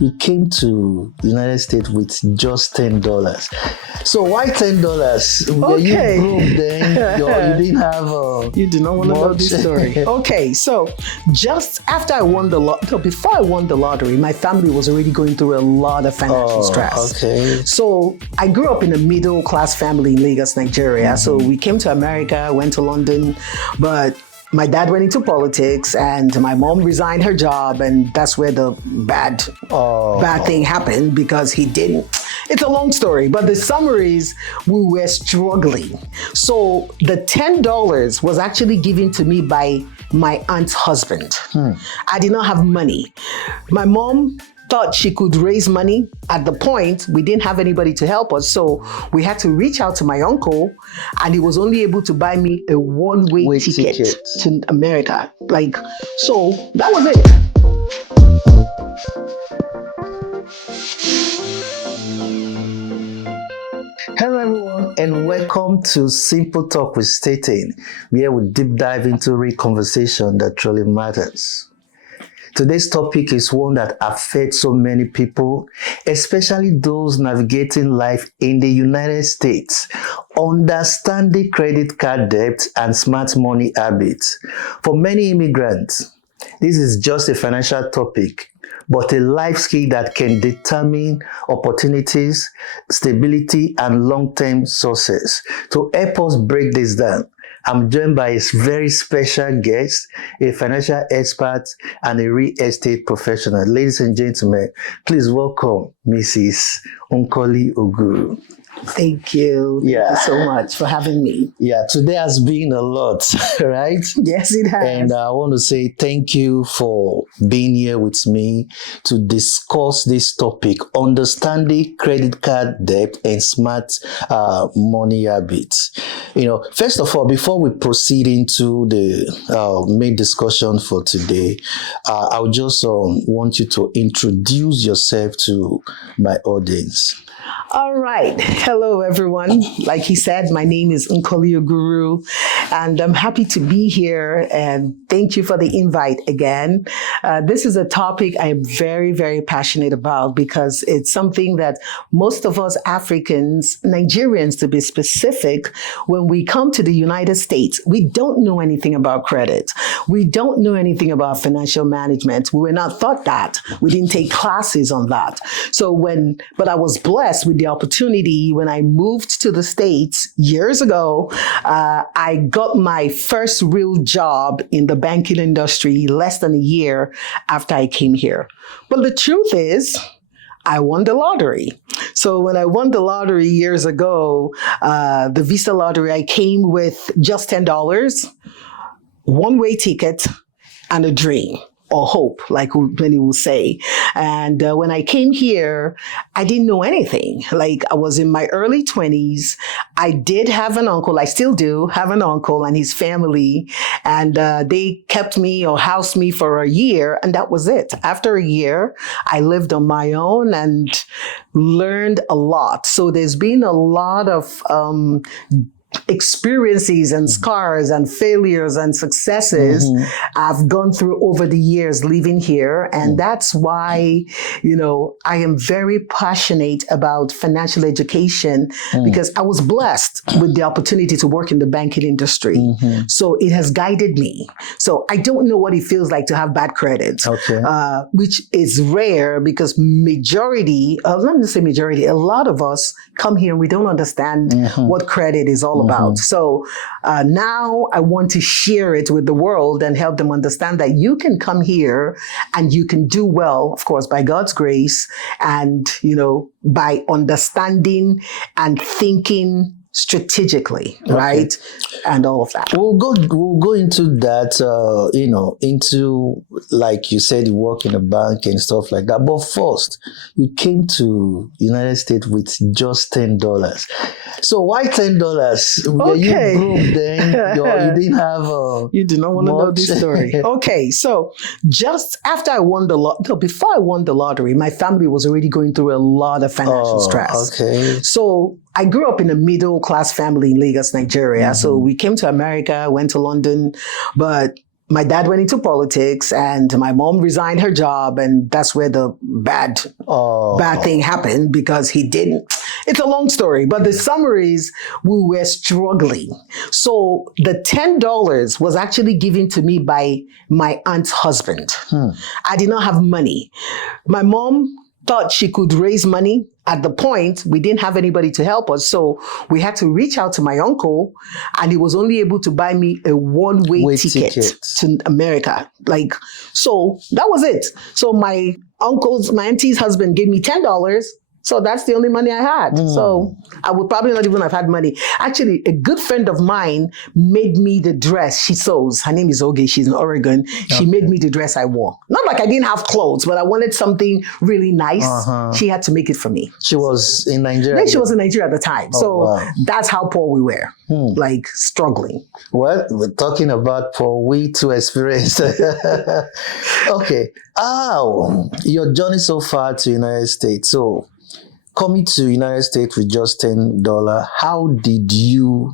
you came to United States with just $10. So why $10? Were you broke then? You didn't have You do not want to know this story. Okay, so just after I won the lottery, before I won the lottery, my family was already going through a lot of financial stress. Okay. So I grew up in a middle class family in Lagos, Nigeria. So we came to America, went to London, but my dad went into politics and my mom resigned her job, and that's where the bad thing happened because he didn't. It's a long story, but the summary is we were struggling. So the $10 was actually given to me by my aunt's husband. I did not have money. My mom thought she could raise money. At the point, we didn't have anybody to help us. So we had to reach out to my uncle, and he was only able to buy me a one-way ticket to America. So that was it. Hello everyone, and welcome to Simple Talk with Staton, where we deep dive into real conversation that truly matters. Today's topic is one that affects so many people, especially those navigating life in the United States. Understanding credit card debt and smart money habits. For many immigrants, this is just a financial topic, but a life skill that can determine opportunities, stability, and long-term success. To help us break this down, I'm joined by a very special guest, a financial expert and a real estate professional. Ladies and gentlemen, please welcome Mrs. Nkoli Ogwuru. Thank you. Thank you so much for having me. Yeah, today has been a lot, right? Yes, it has. And I want to say thank you for being here with me to discuss this topic, understanding credit card debt and smart money habits. First of all, before we proceed into the main discussion for today, I would just want you to introduce yourself to my audience. All right. Hello, everyone. Like he said, my name is Nkoli Ogwuru, and I'm happy to be here. And thank you for the invite again. This is a topic I am very, very passionate about because it's something that most of us Africans, Nigerians to be specific, when we come to the United States, we don't know anything about credit. We don't know anything about financial management. We were not taught that. We didn't take classes on that. But I was blessed with the opportunity when I moved to the States years ago. I got my first real job in the banking industry less than a year after I came here. But the truth is, I won the lottery. So when I won the lottery years ago, the Visa lottery, I came with just $10, one-way ticket, and a dream. Or hope, like many will say. And when I came here, I didn't know anything. I was in my early 20s. I did have an uncle. I still do have an uncle and his family. And they kept me or housed me for a year. And that was it. After a year, I lived on my own and learned a lot. So there's been a lot of experiences and scars and failures and successes I've gone through over the years living here. And that's why, I am very passionate about financial education because I was blessed with the opportunity to work in the banking industry. So it has guided me. So I don't know what it feels like to have bad credit, which is rare because let me say majority, a lot of us come here and we don't understand what credit is all about. So now I want to share it with the world and help them understand that you can come here and you can do well, of course, by God's grace and, by understanding and thinking strategically, right? And all of that. We'll go into that, into, like you said, you work in a bank and stuff like that. But first, you came to United States with just $10. So why $10? Were you broke then? You didn't have You do not want to know this story. Okay, so just after I won the lottery, before I won the lottery, my family was already going through a lot of financial stress. Okay. So I grew up in a middle class family in Lagos, Nigeria. So we came to America, went to London, but my dad went into politics and my mom resigned her job, and that's where the bad thing happened because he didn't. It's a long story, but the summary is we were struggling. So the $10 was actually given to me by my aunt's husband. I did not have money. My mom thought she could raise money. At the point, we didn't have anybody to help us. So we had to reach out to my uncle, and he was only able to buy me a one-way ticket to America. So that was it. So my auntie's husband gave me $10. So that's the only money I had. So I would probably not even have had money. Actually, a good friend of mine made me the dress she sews. Her name is Oge. She's in Oregon. She made me the dress I wore. Not like I didn't have clothes, but I wanted something really nice. She had to make it for me. She was in Nigeria? She was in Nigeria at the time. That's how poor we were, struggling. Well, we're talking about poor, we too experienced. Okay. Your journey so far to United States. So, coming to United States with just $10, how did you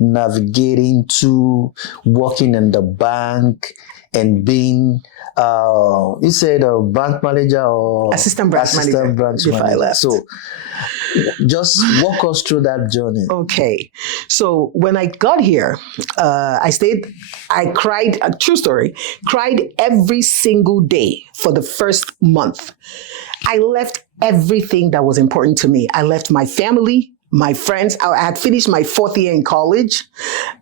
navigate into working in the bank and being, you said a bank manager or assistant branch manager. So just walk us through that journey. Okay. So when I got here, I cried, a true story, cried every single day for the first month. I left everything that was important to me. I left my family, my friends. I had finished my 4th year in college.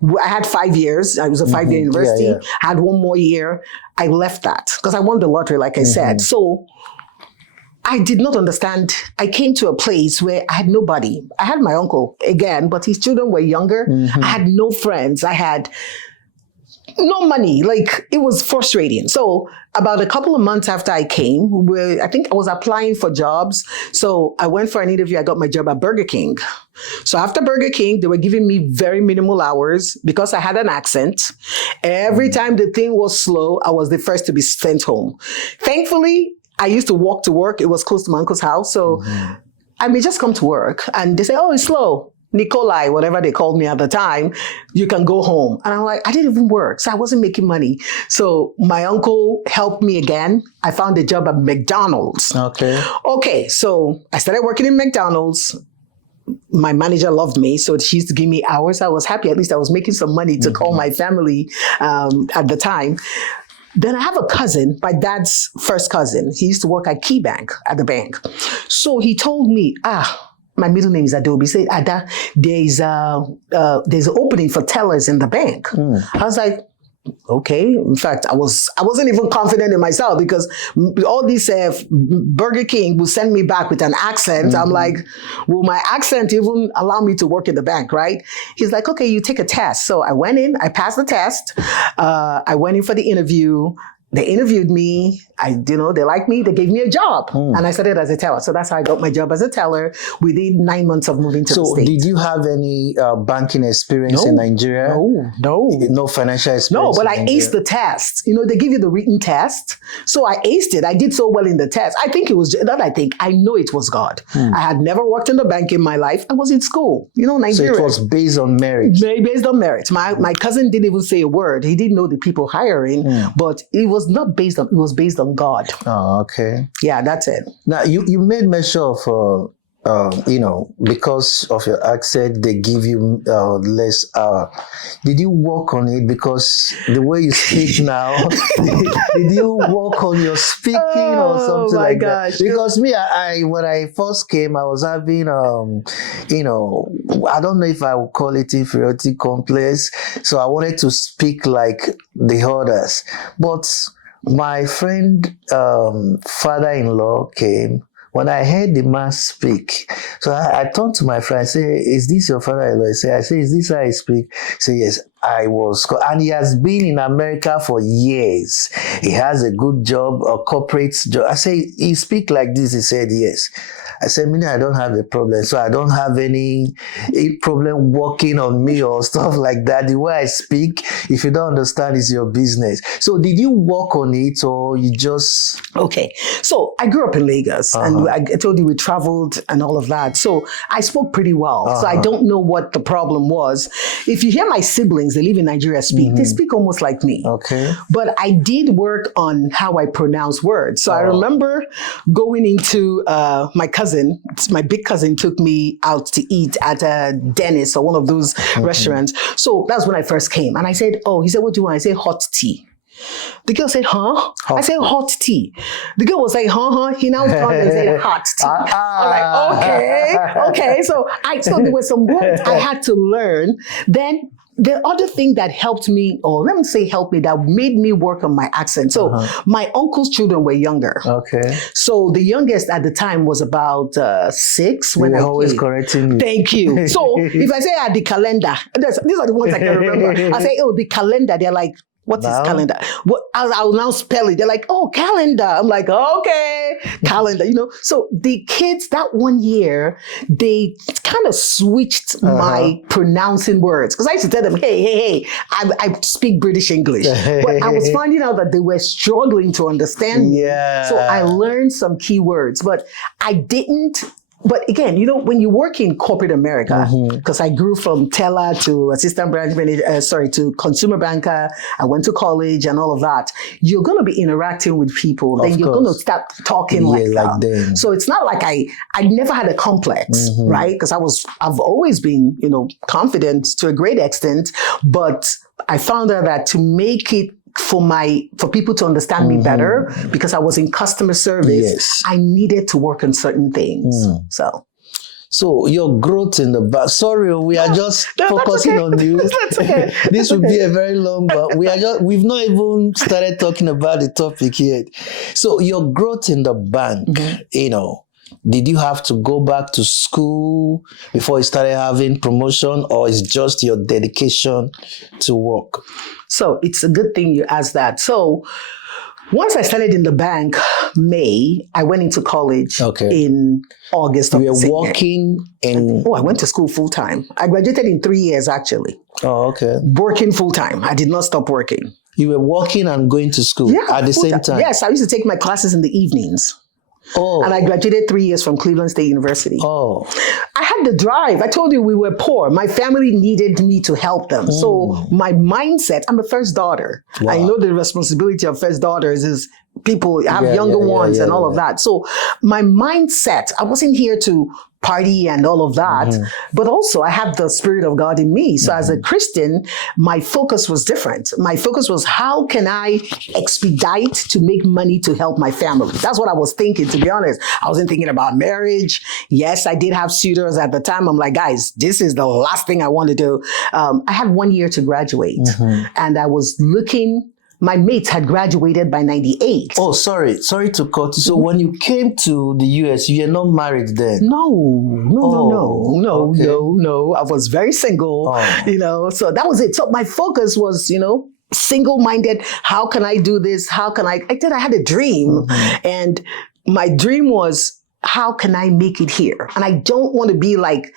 I had 5 years. I was a 5-year university. Yeah. I had 1 more year. I left that because I won the lottery, like I said. So I did not understand. I came to a place where I had nobody. I had my uncle again, but his children were younger. I had no friends. I had no money. It was frustrating. So about a couple of months after I came, I think I was applying for jobs. So I went for an interview. I got my job at Burger King. So after Burger King, they were giving me very minimal hours because I had an accent. Every time the thing was slow, I was the first to be sent home. Thankfully, I used to walk to work. It was close to my uncle's house. So I may just come to work and they say, oh, it's slow. Nikolai, whatever they called me at the time, you can go home. And I'm like, I didn't even work, so I wasn't making money. So my uncle helped me again. I found a job at McDonald's. Okay, so I started working in McDonald's. My manager loved me, so she used to give me hours. I was happy. At least I was making some money to call my family at the time. Then I have a cousin, my dad's first cousin. He used to work at KeyBank, at the bank. So he told me, my middle name is Adobe. He said, Ada, there's an opening for tellers in the bank. I was like, okay. In fact, I wasn't even confident in myself because all these Burger King will send me back with an accent. I'm like, will my accent even allow me to work in the bank, right? He's like, okay, you take a test. So I went in, I passed the test. I went in for the interview. They interviewed me. They liked me. They gave me a job. And I started as a teller. So that's how I got my job as a teller within 9 months of moving to the States. So did you have any banking experience in Nigeria? No. No financial experience? No, but I aced the test. They give you the written test. So I aced it. I did so well in the test. I know it was God. I had never worked in the bank in my life. I was in school. Nigeria. So it was based on merit? Based on merit. My cousin didn't even say a word. He didn't know the people hiring, but it was not based on, it was based on God. Oh, okay. Yeah, that's it. Now, you made mention of, because of your accent, they give you less hour. Did you work on it? Because the way you speak now, did you work on your speaking or something like that? Because me, when I first came, I was having, I don't know if I would call it inferiority complex. So I wanted to speak like the others. But my friend, father-in-law came. When I heard the man speak, so I turned to my friend, I said, is this your father-in-law? I said, is this how I speak? He said, yes, I was. And he has been in America for years. He has a good job, a corporate job. I said, he speak like this? He said, yes. I said, I don't have a problem. So I don't have any problem working on me or stuff like that. The way I speak, if you don't understand, it's your business. So did you work on it or you just... Okay. So I grew up in Lagos and I told you we traveled and all of that. So I spoke pretty well. So I don't know what the problem was. If you hear my siblings, Ghanaians, they live in Nigeria, speak. They speak almost like me. Okay. But I did work on how I pronounce words. So I remember going into my big cousin took me out to eat at a Dennis or one of those restaurants. So that's when I first came. And I said, he said, what do you want? I said, hot tea. The girl said, huh? I said, hot tea. The girl was like, huh? He now turned and said, hot tea. I'm like, okay. So there were some words I had to learn. Then the other thing that helped me, or let me say helped me, that made me work on my accent. So my uncle's children were younger. Okay. So the youngest at the time was about 6 when I always correcting me. Thank you. So if I say the calendar, these are the ones I can remember. I say, the calendar. They're like, what is calendar? I'll now spell it. They're like, calendar. I'm like, okay, calendar, So the kids that 1 year, they kind of switched my pronouncing words. Because I used to tell them, hey, I speak British English. But I was finding out that they were struggling to understand me. Yeah. So I learned some key words, but I didn't. But again, when you work in corporate America, because I grew from teller to assistant branch manager, to consumer banker, I went to college and all of that, you're going to be interacting with people. Then you're going to start talking like that. So it's not like I never had a complex, right? Because I've always been, confident to a great extent, but I found out that to make it for people to understand me better, because I was in customer service, I needed to work on certain things. So your growth in the back. Sorry, we are just focusing on you. That's okay. This will be a very long, but we've not even started talking about the topic yet. So your growth in the bank, did you have to go back to school before you started having promotion, or is just your dedication to work? So it's a good thing you asked that. So once I started in the bank, May, I went into college in August. You were working in... I went to school full time. I graduated in 3 years, actually. Oh, okay. Working full time. I did not stop working. You were working and going to school at the same time? Yes, I used to take my classes in the evenings. Oh. And I graduated 3 years from Cleveland State University. Oh. I had the drive. I told you we were poor. My family needed me to help them. So my mindset, I'm the first daughter. Wow. I know the responsibility of first daughters is people have younger ones and all of that. So my mindset, I wasn't here to party and all of that, but also I have the Spirit of God in me. So as a Christian, my focus was different. My focus was, how can I expedite to make money to help my family? That's what I was thinking, to be honest. I wasn't thinking about marriage. Yes, I did have suitors at the time. I'm like, guys, this is the last thing I want to do. I had 1 year to graduate, and I was looking. My mates had graduated by 98. Oh, sorry to cut you. So when you came to the US, you were not married then? No. I was very single, so that was it. So my focus was, single-minded. How can I do this? I had a dream. And my dream was, how can I make it here? And I don't want to be like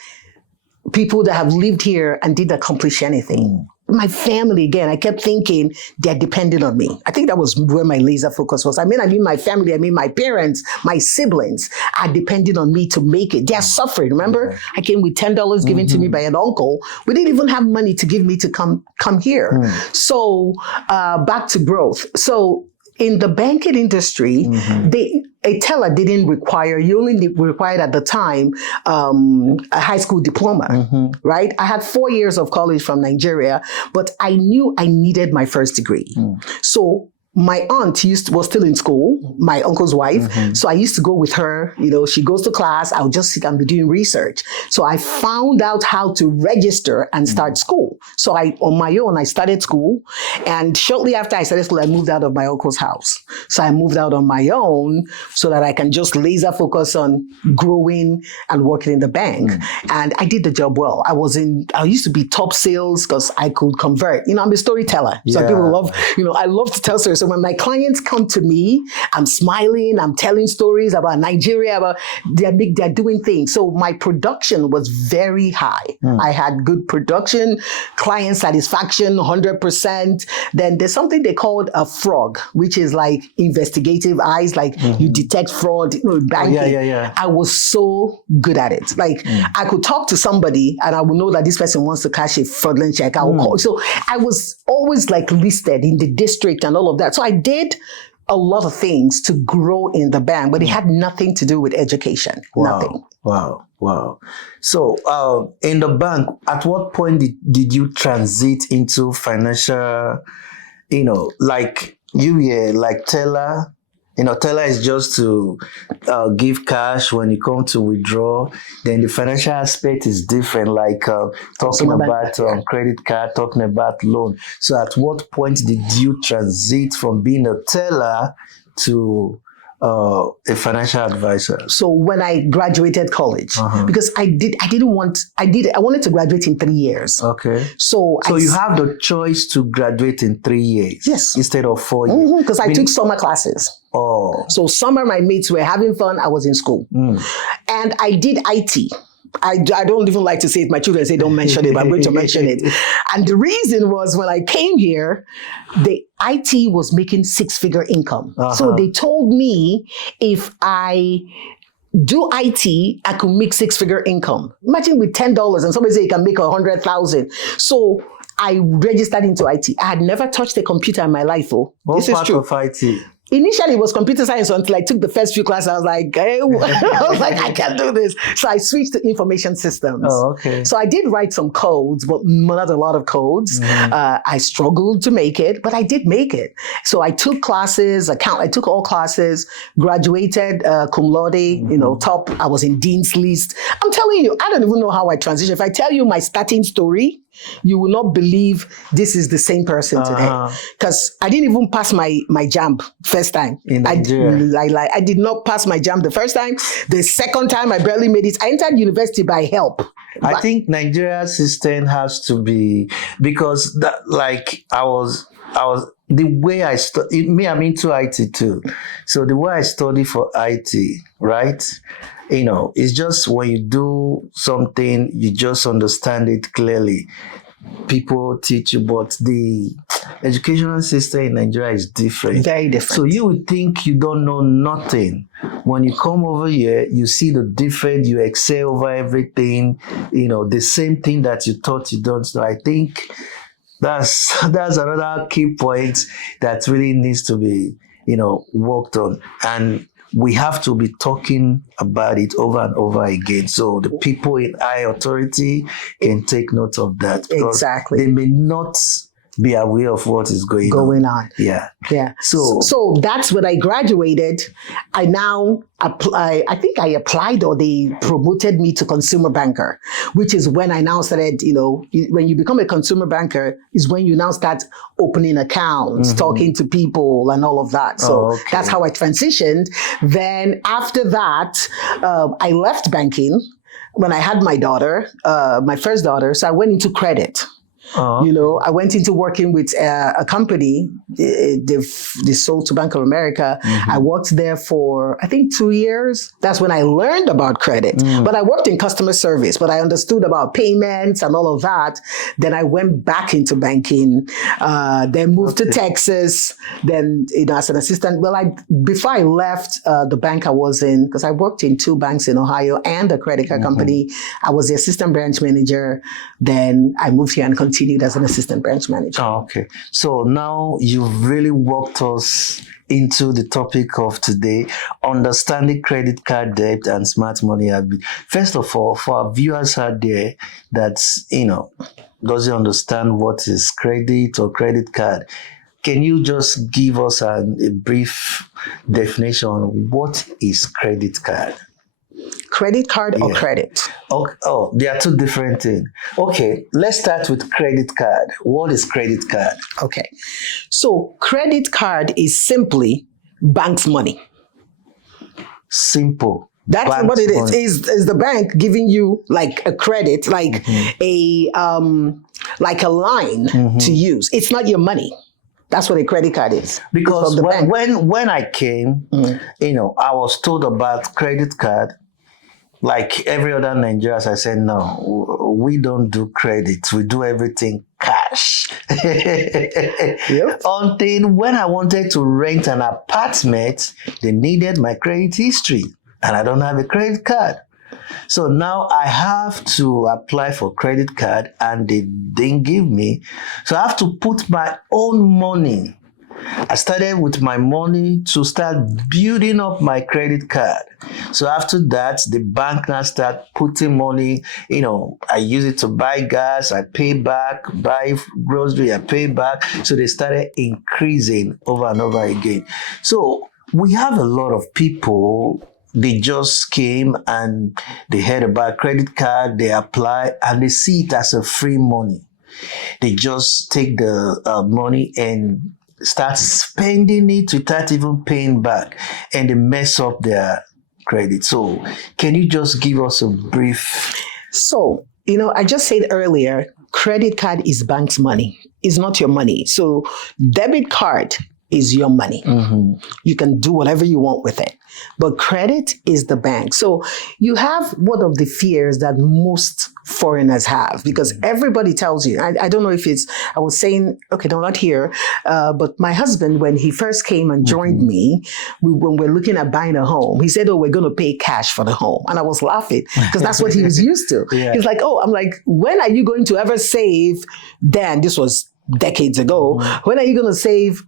people that have lived here and didn't accomplish anything. My family, again, I kept thinking they're dependent on me. I think that was where my laser focus was. I mean my family, my parents, my siblings are dependent on me to make it. They're suffering. Remember, I came with $10 given to me by an uncle. We didn't even have money to give me to come here. So back to growth. So in the banking industry, a teller didn't require, you only required at the time a high school diploma, right? I had 4 years of college from Nigeria, but I knew I needed my first degree. So my aunt was still in school, my uncle's wife. So I used to go with her, she goes to class, I'll just sit and be doing research. So I found out how to register and start school. So on my own, I started school. And shortly after I started school, I moved out of my uncle's house. So I moved out on my own so that I can just laser focus on growing and working in the bank. And I did the job well. I used to be top sales because I could convert. I'm a storyteller. So people love, I love to tell stories. So So when my clients come to me, I'm smiling, I'm telling stories about Nigeria, about they're doing things. So my production was very high. I had good production, client satisfaction, 100%. Then there's something they called a frog, which is like investigative eyes, like you detect fraud, banking. I was so good at it. Like I could talk to somebody and I would know that this person wants to cash a fraudulent check. I would call. So I was always like listed in the district and all of that. So I did a lot of things to grow in the bank, but it had nothing to do with education. Nothing. Wow. So in the bank, at what point did you transit into financial, like you were like teller? Teller is just to give cash when you come to withdraw. Then the financial aspect is different, like talking about credit card, talking about loan. So at what point did you transit from being a teller to a financial advisor? So when I graduated college, because I wanted to graduate in 3 years. Okay. So you have the choice to graduate in 3 years. Yes. Instead of 4 years. Because I took summer classes. Oh. So summer, my mates were having fun. I was in school. And I did IT. I don't even like to say it. My children say don't mention it, but I'm going to mention it. And the reason was when I came here, the IT was making 6-figure income. So they told me if I do IT, I could make 6-figure income. Imagine with $10 and somebody say you can make 100,000. So I registered into IT. I had never touched a computer in my life. What part of IT? Initially, it was computer science until I took the first few classes. I was like, I can't do this. So I switched to information systems. Oh, okay. So I did write some codes, but not a lot of codes. I struggled to make it, but I did make it. So I took classes, I took all classes, graduated cum laude, top. I was in Dean's List. I'm telling you, I don't even know how I transitioned. If I tell you my starting story, you will not believe this is the same person today. Because I didn't even pass my JAMB first time. In Nigeria. I did not pass my JAMB the first time. The second time, I barely made it. I entered university by help. I think Nigeria's system has to be, because that, like I was the way I study, I'm into IT too. So the way I study for IT, right? It's just when you do something, you just understand it clearly. People teach you, but the educational system in Nigeria is different. Very different. So you would think you don't know nothing. When you come over here, you see the difference, you excel over everything, the same thing that you thought you don't. So I think that's another key point that really needs to be, worked on. And we have to be talking about it over and over again. So the people in high authority can take note of that. Exactly. They may not be aware of what is going on. Yeah. So that's when I graduated. I now apply. I think I applied, or they promoted me to consumer banker, which is when I now started. When you become a consumer banker, is when you now start opening accounts, talking to people, and all of that. So that's how I transitioned. Then after that, I left banking when I had my daughter, my first daughter. So I went into credit. I went into working with a company. They sold to Bank of America. I worked there for, I think, 2 years. That's when I learned about credit. But I worked in customer service, but I understood about payments and all of that. Then I went back into banking, then moved to Texas, then as an assistant. Well, before I left the bank I was in, because I worked in 2 banks in Ohio and a credit card company, I was the assistant branch manager. Then I moved here and continued as an assistant branch manager. Oh, okay. So now you've really walked us into the topic of today, understanding credit card debt and smart money habit. First of all, for our viewers out there that's, doesn't understand what is credit or credit card, can you just give us a brief definition on what is credit card? Credit card or credit? Oh, they are 2 different things. Okay, let's start with credit card. What is credit card? Okay, so credit card is simply bank's money. Simple. That's bank's what it is. money. Is the bank giving you like a credit, like a line to use? It's not your money. That's what a credit card is. Because From the bank. when I came, I was told about credit card. Like every other Nigerian, I said, no, we don't do credit. We do everything cash. Yep. Until when I wanted to rent an apartment, they needed my credit history. And I don't have a credit card. So now I have to apply for credit card and they didn't give me. So I have to put my own money. I started with my money to start building up my credit card. So after that, the bank now start putting money, I use it to buy gas, I pay back, buy grocery, I pay back. So they started increasing over and over again. So we have a lot of people, they just came and they heard about credit card, they apply and they see it as a free money. They just take the money and start spending it without even paying back, and they mess up their credit. So can you just give us a brief? So, I just said earlier, credit card is bank's money. It's not your money. So debit card is your money. You can do whatever you want with it. But credit is the bank. So you have one of the fears that most foreigners have, because everybody tells you, I don't know if I was saying, okay, no, not here, but my husband, when he first came and joined me, when we're looking at buying a home, he said, oh, we're going to pay cash for the home. And I was laughing because that's what he was used to. Yeah. He's like, oh, I'm like, when are you going to ever save? Dan, this was decades ago. When are you going to save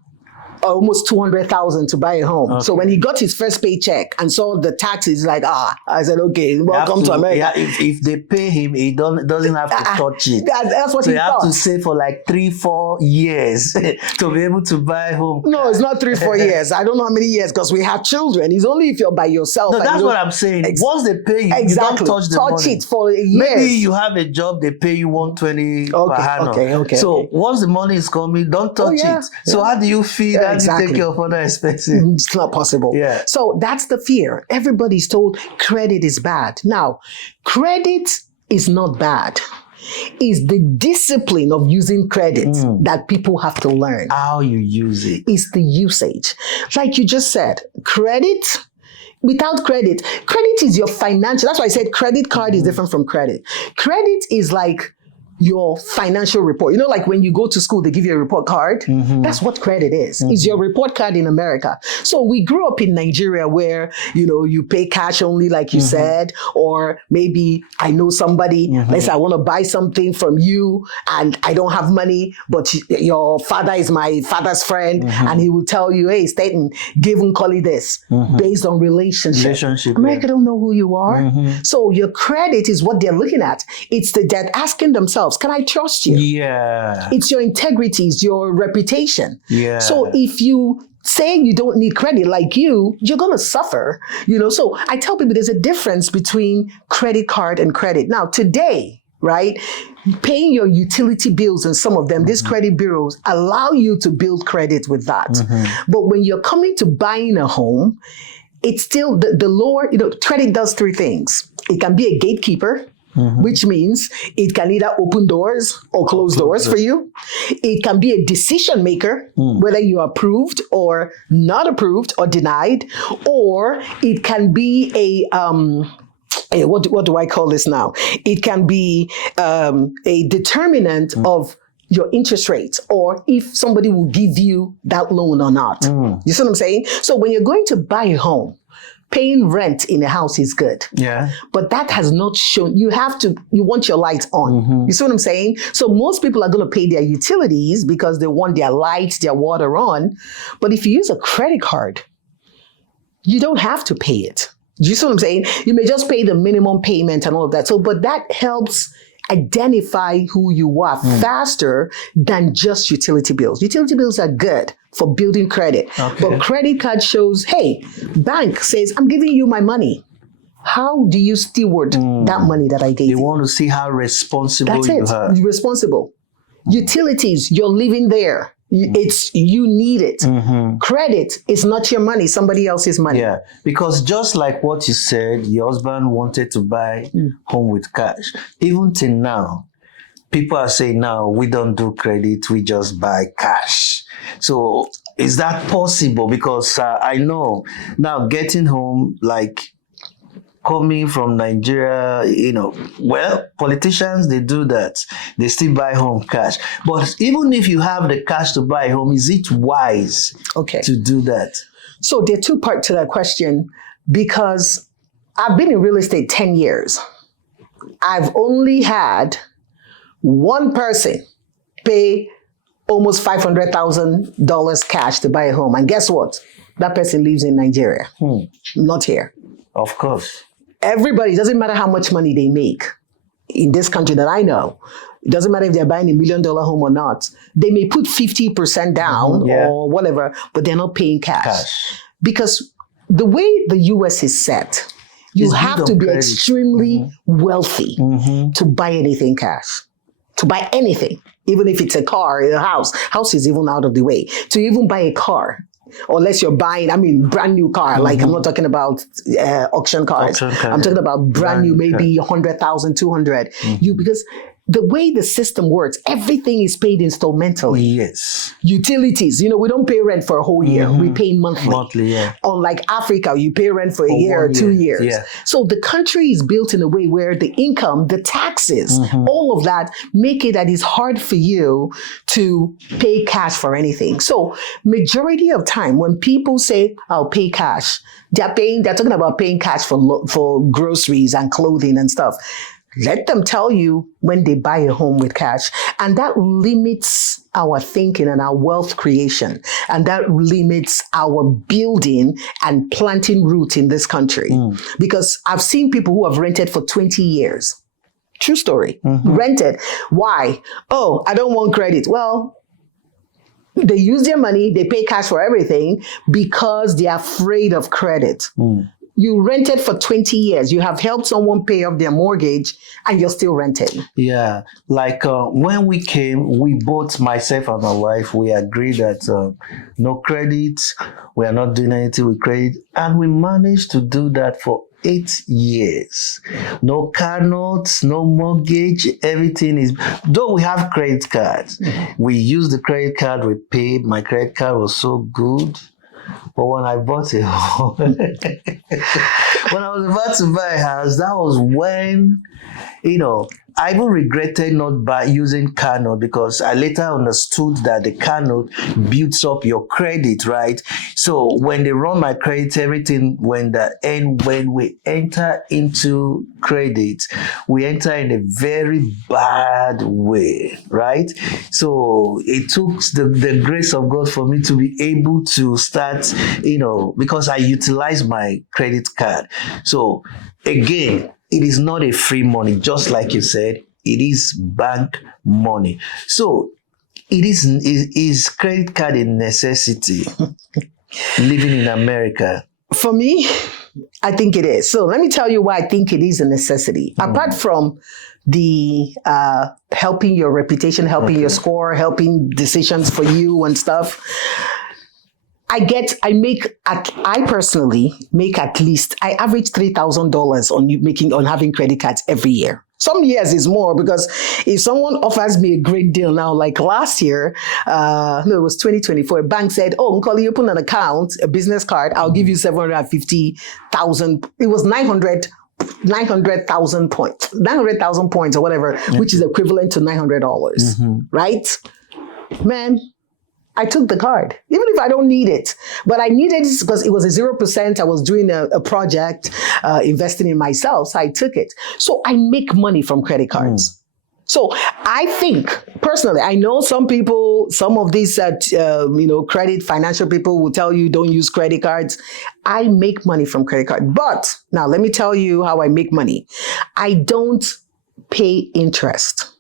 almost 200,000 to buy a home? Okay. So when he got his first paycheck and saw the taxes, like, I said, okay, welcome to America. Yeah, if they pay him, he doesn't have to touch it. That's what so he you thought. have to save for like 3-4 years to be able to buy a home. No, it's not 3-4 years. I don't know how many years, because we have children. It's only if you're by yourself. No, that's what I'm saying. Once they pay you, exactly. you don't touch the money. Touch it for years. Maybe you have a job, they pay you 120 per annum. Okay. So once the money is coming, don't touch it. So how do you feed? How do you take care of other expenses? It's not possible. Yeah. So that's the fear. Everybody's told credit is bad. Now, credit is not bad. It's the discipline of using credit that people have to learn. How you use it. It's the usage. Like you just said, credit, without credit is your financial. That's why I said credit card is different from credit. Credit is like your financial report. Like when you go to school, they give you a report card. That's what credit is. It's your report card in America. So we grew up in Nigeria where, you pay cash only, like you said, or maybe I know somebody, let's say I want to buy something from you and I don't have money, but your father is my father's friend and he will tell you, hey, Staton, give Nkoli this based on relationship. America don't know who you are. So your credit is what they're looking at. It's they're asking themselves, can I trust you? Yeah. It's your integrity, it's your reputation. Yeah. So if you say you don't need credit like you're going to suffer, So I tell people there's a difference between credit card and credit. Now, today, right, paying your utility bills and some of them, these credit bureaus allow you to build credit with that. But when you're coming to buying a home, it's still the lower, credit does three things. It can be a gatekeeper, which means it can either open doors or close doors for you. It can be a decision maker, whether you are approved or not approved or denied, or it can be what do I call this now? It can be a determinant of your interest rate, or if somebody will give you that loan or not. You see what I'm saying? So when you're going to buy a home, paying rent in a house is good. Yeah. But that has not shown, you want your lights on. You see what I'm saying? So most people are going to pay their utilities because they want their lights, their water on. But if you use a credit card, you don't have to pay it. Do you see what I'm saying? You may just pay the minimum payment and all of that. So, but that helps identify who you are faster than just utility bills. Utility bills are good for building credit. Okay. But credit card shows, hey, bank says, I'm giving you my money. How do you steward that money that I gave you? They want to see how responsible That's you it. are. You're responsible. Utilities, you're living there. You need it. Credit is not your money, somebody else's money. Yeah, because just like what you said, your husband wanted to buy home with cash. Even till now, people are saying now, we don't do credit, we just buy cash. So is that possible? Because I know now getting home, like coming from Nigeria, well, politicians, they do that. They still buy home cash. But even if you have the cash to buy home, is it wise to do that? So there are two parts to that question, because I've been in real estate 10 years. I've only had one person pay almost $500,000 cash to buy a home. And guess what? That person lives in Nigeria, not here. Of course. Everybody, it doesn't matter how much money they make in this country that I know. It doesn't matter if they're buying $1 million home or not. They may put 50% down or whatever, but they're not paying cash. Because the way the US is set, you have to be extremely wealthy to buy anything cash, to buy anything, even if it's a car, a house. House is even out of the way. To even buy a car, unless you're buying, brand new car. Like, I'm not talking about auction cars. I'm talking about brand new, maybe 100,000, 200. Because the way the system works, everything is paid installmentally. Yes. Utilities, we don't pay rent for a whole year. We pay monthly. Monthly, yeah. Unlike Africa, you pay rent for a year or 2 years. Yeah. So the country is built in a way where the income, the taxes, all of that make it that it's hard for you to pay cash for anything. So majority of time when people say, I'll pay cash, they're talking about paying cash for groceries and clothing and stuff. Let them tell you when they buy a home with cash. And that limits our thinking and our wealth creation. And that limits our building and planting roots in this country. Because I've seen people who have rented for 20 years. True story. Rented. Why? Oh, I don't want credit. Well, they use their money, they pay cash for everything because they're afraid of credit. You rented for 20 years. You have helped someone pay off their mortgage and you're still renting. Yeah. Like when we came, we both, myself and my wife, we agreed that no credit, we are not doing anything with credit. And we managed to do that for 8 years. No car notes, no mortgage, everything is, though we have credit cards. We use the credit card, we paid. My credit card was so good. But when I bought a home, when I was about to buy a house, that was when, I even regretted not using car note, because I later understood that the car note builds up your credit, right? So when they run my credit, everything went down. And when we enter into credit, we enter in a very bad way, right? So it took the grace of God for me to be able to start, because I utilized my credit card. So again, it is not a free money, just like you said, it is bank money. So is credit card a necessity living in America? For me, I think it is. So let me tell you why I think it is a necessity. Apart from the helping your reputation, helping your score, helping decisions for you and stuff, I personally make at least, I average $3,000 on having credit cards every year. Some years is more, because if someone offers me a great deal now, like last year, it was 2024, a bank said, oh, Nkoli, you open an account, a business card, I'll give you 750,000. It was 900,000 points, 900,000 points or whatever, which is equivalent to $900, right? Man, I took the card, even if I don't need it. But I needed it because it was a 0%. I was doing a project, investing in myself, so I took it. So I make money from credit cards. So I think, personally, I know some people, some of these, credit financial people will tell you don't use credit cards. I make money from credit card. But now let me tell you how I make money. I don't pay interest.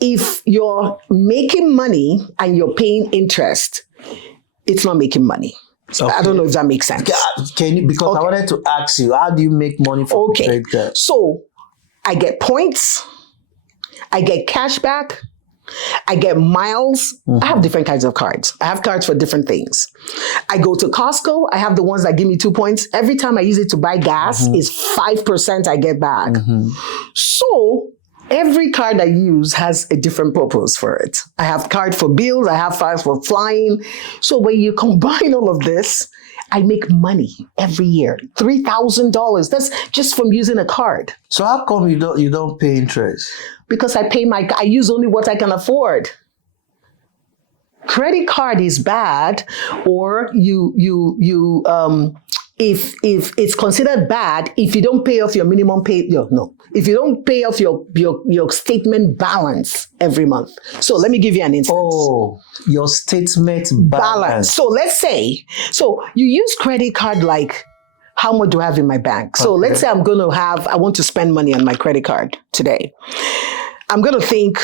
If you're making money and you're paying interest, it's not making money. So I don't know if that makes sense. Can you? Because I wanted to ask you, how do you make money from credit card? So I get points, I get cash back, I get miles. I have different kinds of cards. I have cards for different things. I go to Costco. I have the ones that give me 2 points. Every time I use it to buy gas, it's 5% I get back. So every card I use has a different purpose for it. I have card for bills, I have cards for flying. So when you combine all of this, I make money every year. $3,000. That's just from using a card. So how come you don't pay interest? Because I use only what I can afford. Credit card is bad, or if it's considered bad if you don't pay off your minimum pay. No. If you don't pay off your statement balance every month. So let me give you an instance. Oh, your statement balance. So let's say, you use credit card like, how much do I have in my bank? So let's say I want to spend money on my credit card today. I'm going to think,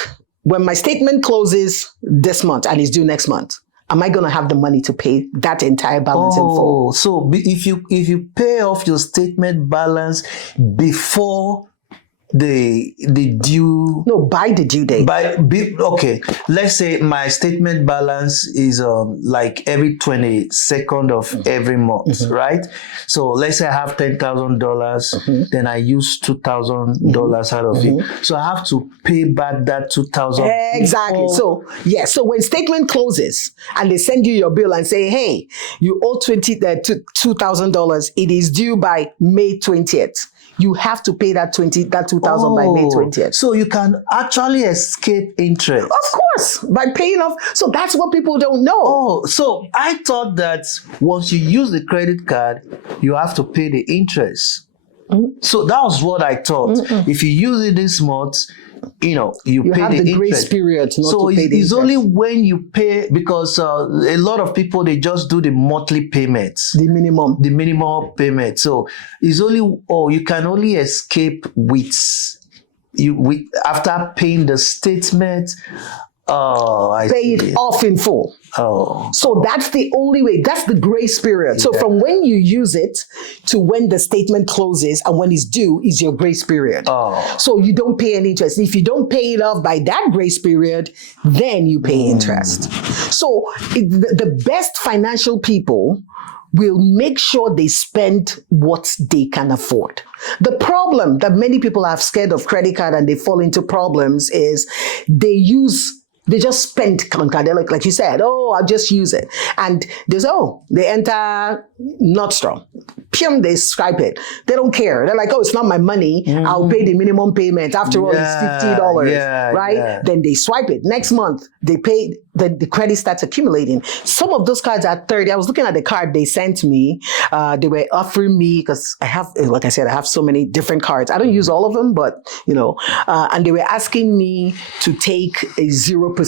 when my statement closes this month and is due next month, am I going to have the money to pay that entire balance in full? So if you pay off your statement balance before the due, by the due date. Okay, let's say my statement balance is like every 22nd of every month, right? So let's say I have $10,000, then I use $2,000 out of it. So I have to pay back that $2,000. Exactly. So when statement closes and they send you your bill and say, hey, you owe $2,000, it is due by May 20th. You have to pay that $2,000 by May 20th. So you can actually escape interest. Of course, by paying off. So that's what people don't know. Oh, so I thought that once you use the credit card, you have to pay the interest. So that was what I thought. If you use it this month, you pay have the the interest. grace period not to pay the it's interest. only when you pay, because a lot of people, they just do the monthly payments. The minimum payment. So it's only, you can only escape after paying the statement. Pay it off in full. Oh. So that's the only way. That's the grace period. So from when you use it to when the statement closes and when it's due is your grace period. Oh. So you don't pay any interest. If you don't pay it off by that grace period, then you pay interest. So the best financial people will make sure they spend what they can afford. The problem that many people are scared of credit card and they fall into problems is they just spend on card. They're like you said, I'll just use it. And they enter Nordstrom. They swipe it. They don't care. They're like, it's not my money. I'll pay the minimum payment. After all, it's $50, right? Yeah. Then they swipe it. Next month, they pay, the credit starts accumulating. Some of those cards are 30. I was looking at the card they sent me. They were offering me, because I have so many different cards. I don't use all of them, but, and they were asking me to take a 0%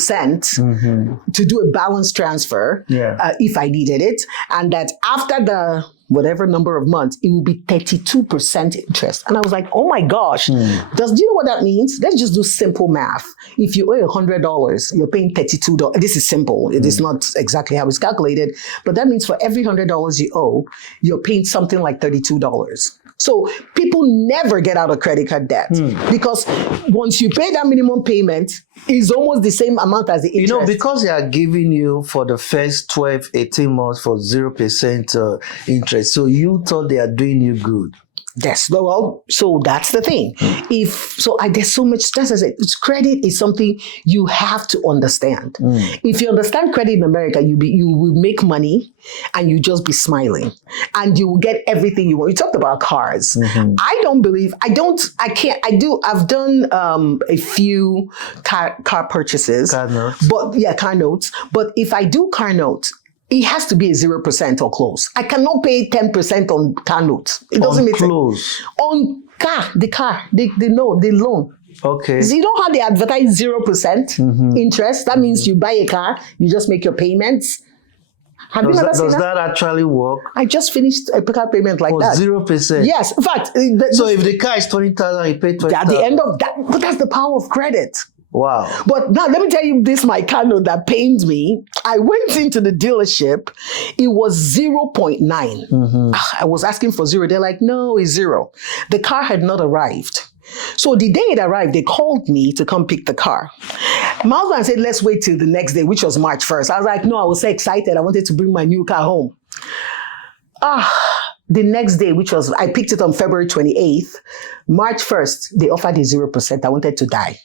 to do a balance transfer if I needed it. And that after the whatever number of months, it will be 32% interest. And I was like, oh my gosh, do you know what that means? Let's just do simple math. If you owe $100, you're paying $32. This is simple. It is not exactly how it's calculated, but that means for every $100 you owe, you're paying something like $32. So people never get out of credit card debt because once you pay that minimum payment, it's almost the same amount as the interest. Because they are giving you for the first 12, 18 months for 0% interest. So you thought they are doing you good. Yes, well, so that's the thing. There's so much stress. As credit is something you have to understand. If you understand credit in America, you will make money and you just be smiling and you will get everything you want. You talked about cars. I've done a few car purchases. Car notes. Car notes. But if I do car notes, it has to be a 0% or close. I cannot pay 10% on car notes. It doesn't make sense. On the loan. Okay. So you know how they advertise 0% interest? That means you buy a car, you just make your payments. Does that actually work? I just finished a car payment like that. 0%? Yes. In fact. So if the car is 20,000, you pay 20,000. At the end of that, but that's the power of credit. Wow. But now let me tell you this, my car note that pains me. I went into the dealership. It was 0.9. I was asking for 0. They're like, no, it's 0. The car had not arrived. So the day it arrived, they called me to come pick the car. My husband said, let's wait till the next day, which was March 1st. I was like, no, I was so excited. I wanted to bring my new car home. the next day, which was, I picked it on February 28th, March 1st, they offered a 0%. I wanted to die.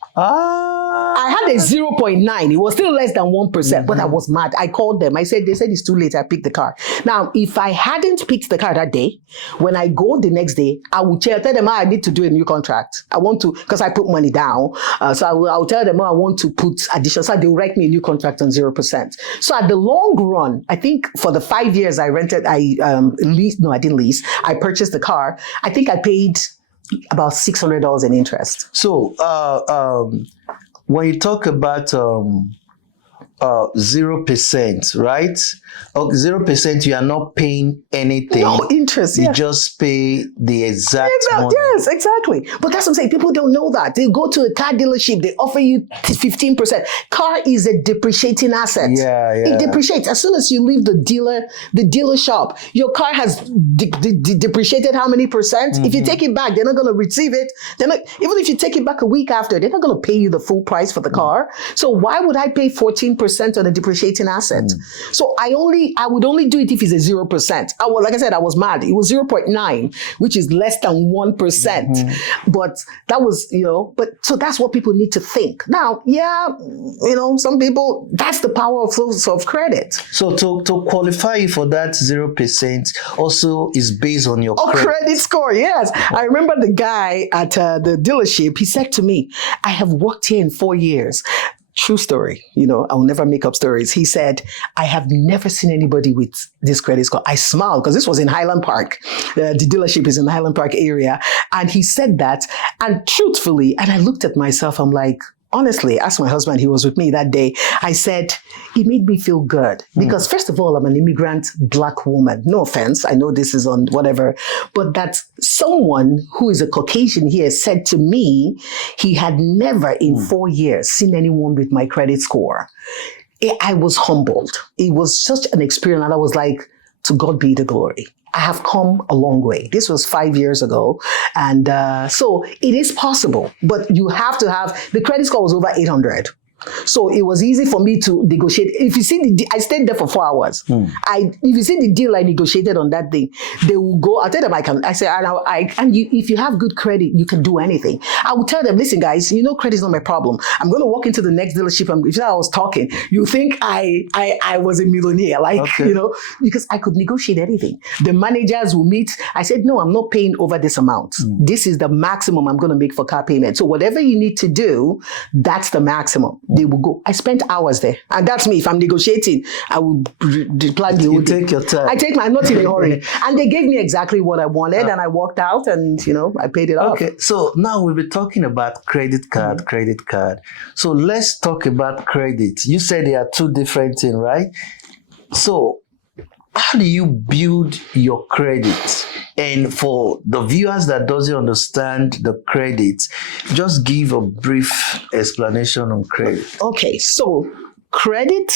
I had a 0.9. It was still less than 1%, but I was mad. I called them. They said it's too late. I picked the car. Now, if I hadn't picked the car that day, when I go the next day, I would tell them, I need to do a new contract. I want to, because I put money down. So I will tell them, I want to put additional. So they will write me a new contract on 0%. So at the long run, I think for the 5 years I rented, I didn't lease. I purchased the car. I think I paid about $600 in interest. So, when you talk about 0%, right? 0%, you are not paying anything. No interest. You just pay the exact money. Yes, exactly. But that's what I'm saying. People don't know that. They go to a car dealership, they offer you 15%. Car is a depreciating asset. Yeah. It depreciates. As soon as you leave the dealer shop, your car has depreciated how many percent? If you take it back, they're not going to receive it. Even if you take it back a week after, they're not going to pay you the full price for the car. So why would I pay 14% on a depreciating asset? So I would only do it if it's a 0%. Like I said, I was mad. It was 0.9, which is less than 1%. But that was, so that's what people need to think. Now, some people, that's the power of credit. So to qualify for that 0% also is based on your credit score. Yes. I remember the guy at the dealership, he said to me, I have worked here in 4 years. True story. I'll never make up stories. He said, I have never seen anybody with this credit score. I smiled because this was in Highland Park. The dealership is in the Highland Park area. And he said that. And truthfully, and I looked at myself, I'm like, honestly, asked my husband, he was with me that day. I said, it made me feel good because first of all, I'm an immigrant Black woman. No offense. I know this is on whatever, but that someone who is a Caucasian here said to me, he had never in 4 years seen anyone with my credit score. I was humbled. It was such an experience. And I was like, to God be the glory. I have come a long way. This was 5 years ago. And so it is possible, but you have to have, the credit score was over 800. So it was easy for me to negotiate. If you see I stayed there for 4 hours. If you see the deal I negotiated on that thing, they will go, I'll tell them if you have good credit, you can do anything. I will tell them, listen guys, credit is not my problem. I'm going to walk into the next dealership and if I was talking, you think I was a millionaire, because I could negotiate anything. The managers will meet. I said, no, I'm not paying over this amount. This is the maximum I'm going to make for car payment. So whatever you need to do, that's the maximum. They will go. I spent hours there. And that's me. If I'm negotiating, I will plan the whole thing. You take your time. I'm not in a hurry. And they gave me exactly what I wanted and I walked out and, I paid it off. Okay. So now we'll be talking about credit card. So let's talk about credit. You said there are two different things, right? So how do you build your credit? And for the viewers that doesn't understand the credit, just give a brief explanation on credit. Okay, so credit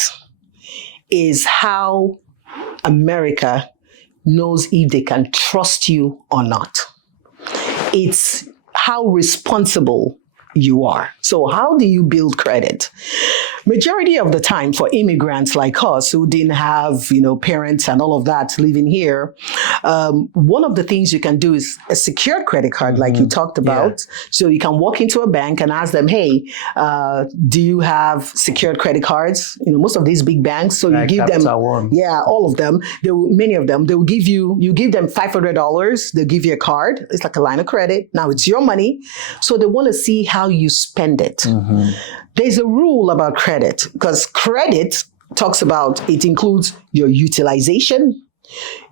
is how America knows if they can trust you or not. It's how responsible you are. So how do you build credit? Majority of the time for immigrants like us who didn't have, parents and all of that living here, one of the things you can do is a secured credit card like you talked about. Yeah. So you can walk into a bank and ask them, hey, do you have secured credit cards? Most of these big banks. So you give them, all of them. Many of them, they will give you give them $500. They'll give you a card. It's like a line of credit. Now it's your money. So they want to see how you spend it. There's a rule about credit because credit talks about, it includes your utilization,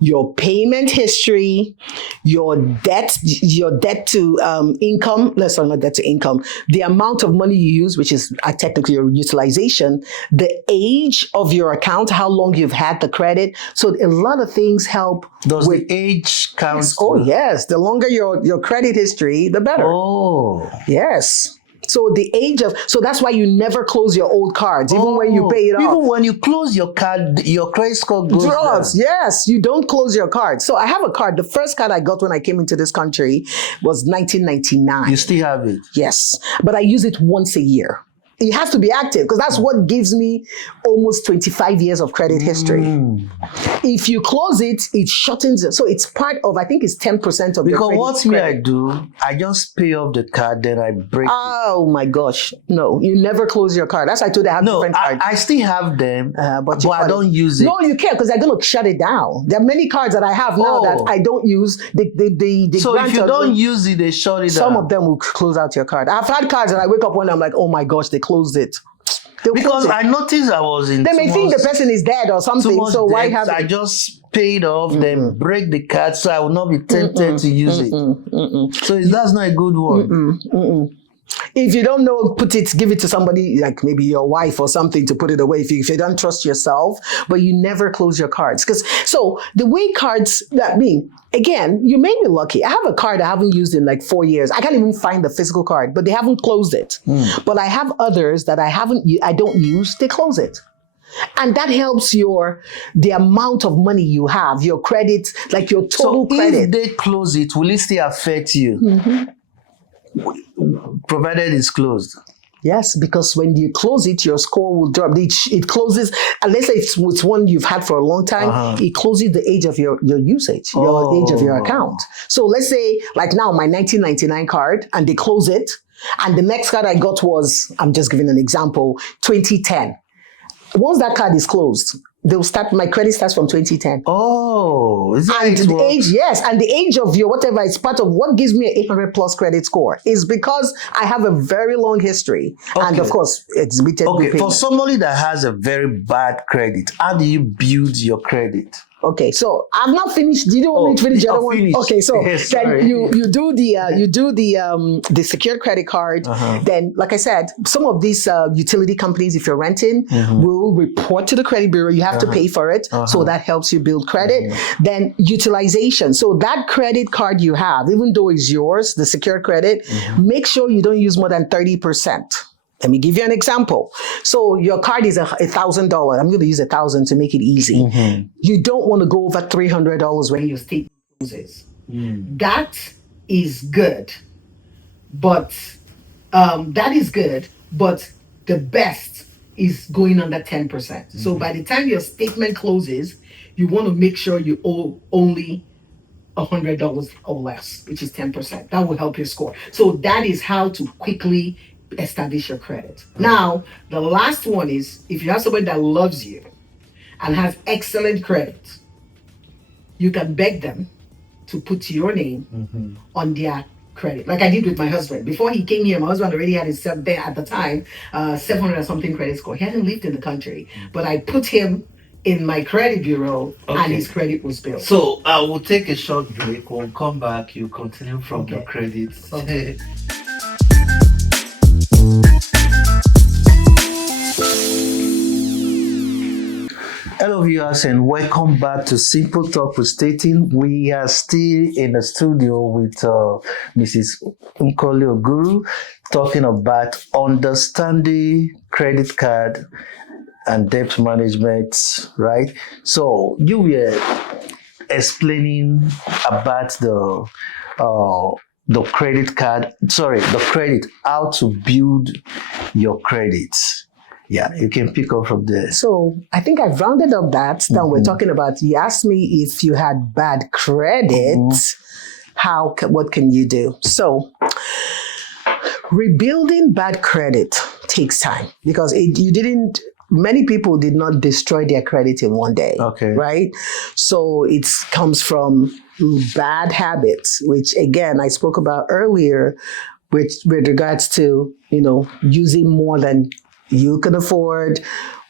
your payment history, your debt to income, not debt to income, the amount of money you use, which is technically your utilization, the age of your account, how long you've had the credit. So a lot of things help. Does the age count? Yes. Oh, yes. The longer your credit history, the better. Oh. Yes. So so that's why you never close your old cards, even when you pay it off. Even when you close your card, your credit score goes down. Yes, you don't close your card. So I have a card. The first card I got when I came into this country was 1999. You still have it? Yes, but I use it once a year. It has to be active because that's what gives me almost 25 years of credit history. If you close it, it shortens it. So it's part of, I think it's 10% of your Because credit. what me I do, I just pay off the card, then I break it. Oh my gosh. No, you never close your card. That's why I told you I have No, different cards. I still have them, but I don't use it. No, you can't because they're going to shut it down. There are many cards that I have now that I don't use. So if you don't use it, they shut it down. Some of them will close out your card. I've had cards and I wake up one day, I'm like, oh my gosh, they closed it. Because I noticed I was in. They may think the person is dead or something. So why have I just paid off, then break the card, so I will not be tempted to use it. So that's not a good one. If you don't know, give it to somebody like maybe your wife or something to put it away if you don't trust yourself, but you never close your cards. So the way cards, again, you may be lucky. I have a card I haven't used in like 4 years. I can't even find the physical card, but they haven't closed it. But I have others that I don't use, they close it. And that helps the amount of money you have, your credit, like your total credit. If they close it, will it still affect you? Provided it's closed. Yes, because when you close it, your score will drop. It closes, and let's say it's one you've had for a long time, it closes the age of your usage, your age of your account. So let's say, like now, my 1999 card, and they close it, and the next card I got was, I'm just giving an example, 2010. Once that card is closed, my credit starts from 2010. Oh, is that and the age, yes, and the age of your whatever is part of what gives me an 800 plus credit score is because I have a very long history, and of course, exhibited. Okay, for somebody that has a very bad credit, how do you build your credit? Okay, so I'm not finished. Did you want me to finish the other one? Okay, so then you do the secured credit card. Then, like I said, some of these utility companies, if you're renting, will report to the credit bureau. You have to pay for it, so that helps you build credit. Then utilization. So that credit card you have, even though it's yours, the secured credit, make sure you don't use more than 30%. Let me give you an example. So your card is $1,000. I'm going to use 1,000 to make it easy. You don't want to go over $300 when your statement closes. That is good, but the best is going under 10%. So by the time your statement closes, you want to make sure you owe only $100 or less, which is 10%. That will help your score. So that is how to quickly establish your credit. Now, the last one is if you have somebody that loves you and has excellent credit, you can beg them to put your name on their credit. Like I did with my husband. Before he came here, my husband already had his, at the time, 700 or something credit score. He hadn't lived in the country, but I put him in my credit bureau and his credit was built. So I will take a short break. We'll come back. You continue from your credits. Okay. Hello viewers and welcome back to Simple Talk with Staton. We are still in the studio with Mrs. Nkoli Ogwuru talking about understanding credit card and debt management, right? So you were explaining about the credit, how to build your credits. Yeah, you can pick up from there. So I think I've rounded up that. Now we're talking about, you asked me if you had bad credit, what can you do? So rebuilding bad credit takes time because many people did not destroy their credit in one day, right? So it comes from bad habits, which again, I spoke about earlier, with regards to, using more than you can afford,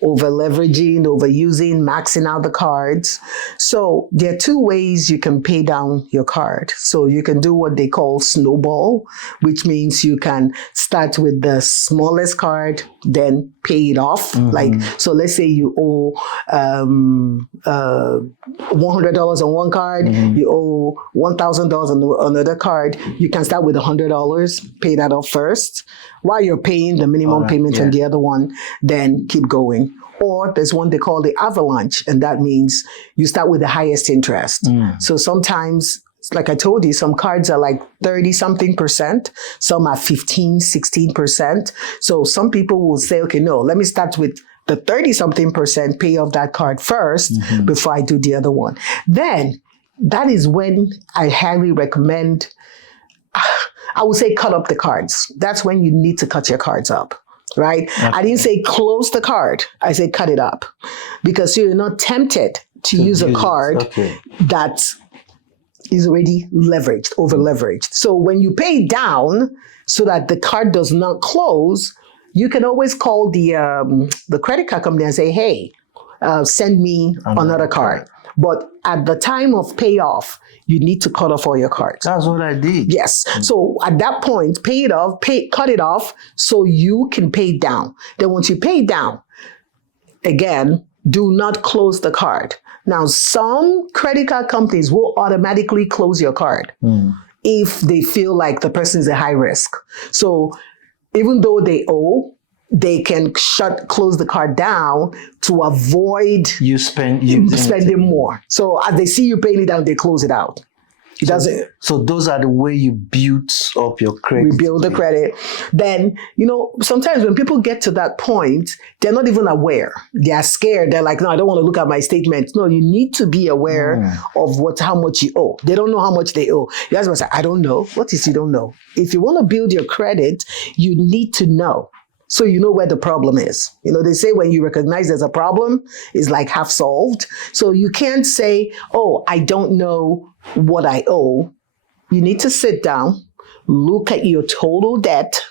over leveraging, overusing, maxing out the cards. So there are two ways you can pay down your card. So you can do what they call snowball, which means you can start with the smallest card, then pay it off. So let's say you owe $100 on one card, you owe $1,000 on another card. You can start with $100, pay that off first, while you're paying the minimum payment on the other one, then keep going. Or there's one they call the avalanche, and that means you start with the highest interest. So sometimes like I told you, some cards are like 30 something percent. Some are 15, 16%. So some people will say, okay, no, let me start with the 30 something percent, pay off that card first before I do the other one. Then that is when I highly recommend, I would say cut up the cards. That's when you need to cut your cards up, right? Okay. I didn't say close the card. I said cut it up because you're not tempted to use a card that is already leveraged, over leveraged. So when you pay down so that the card does not close, you can always call the credit card company and say, hey, send me another card. But at the time of payoff, you need to cut off all your cards. That's what I did. Yes. So at that point, cut it off so you can pay down. Then once you pay down, again, do not close the card. Now, some credit card companies will automatically close your card if they feel like the person is a high risk. So even though they owe, they can close the card down to avoid you spending more. So as they see you paying it down, they close it out. It doesn't. So those are the way you build up your credit. We build the credit. Then, sometimes when people get to that point, they're not even aware. They are scared. They're like, no, I don't want to look at my statement. No, you need to be aware of how much you owe. They don't know how much they owe. You guys must say, I don't know. What is you don't know? If you want to build your credit, you need to know. So you know where the problem is. They say when you recognize there's a problem, it's like half solved. So you can't say, oh, I don't know what I owe. You need to sit down, look at your total debt,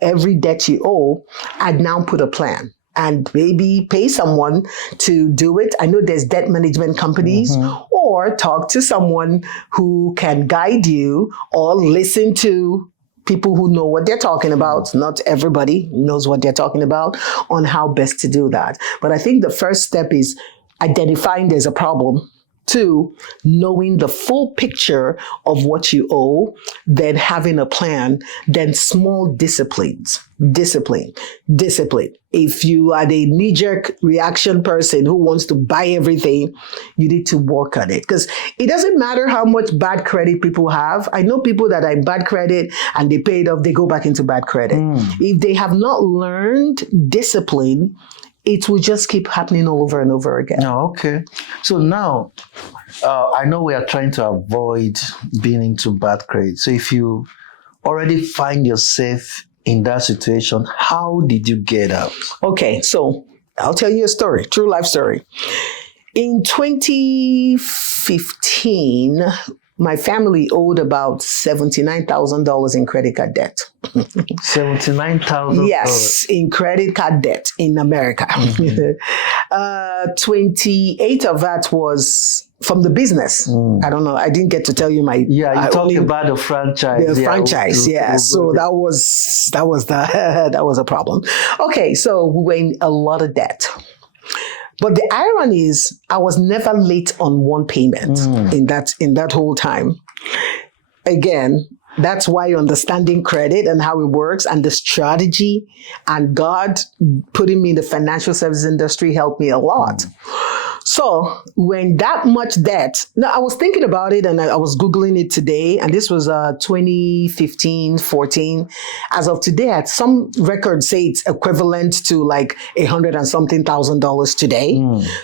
every debt you owe, and now put a plan. And maybe pay someone to do it. I know there's debt management companies, or talk to someone who can guide you, or listen to people who know what they're talking about. Not everybody knows what they're talking about on how best to do that. But I think the first step is identifying there's a problem. 2, knowing the full picture of what you owe, then having a plan, then small disciplines. Discipline. If you are a knee-jerk reaction person who wants to buy everything, you need to work on it. Because it doesn't matter how much bad credit people have. I know people that are in bad credit and they pay it off, they go back into bad credit. If they have not learned discipline, it will just keep happening all over and over again. Oh, okay. So now, I know we are trying to avoid being into bad credit. So if you already find yourself in that situation, how did you get out? Okay, so I'll tell you a story, true life story. In 2015, my family owed about $79,000 in credit card debt. $79,000? Yes, in credit card debt in America. 28 of that was from the business. I don't know. I didn't get to tell you my... Yeah, you talked about the franchise. The franchise, yeah. So that was a problem. Okay, so we were in a lot of debt. But the irony is, I was never late on one payment in that whole time. Again, that's why understanding credit and how it works and the strategy and God putting me in the financial services industry helped me a lot. So when that much debt, now I was thinking about it and I was Googling it today, and this was 2015, 14. As of today, at some records say it's equivalent to like $100 and something thousand today.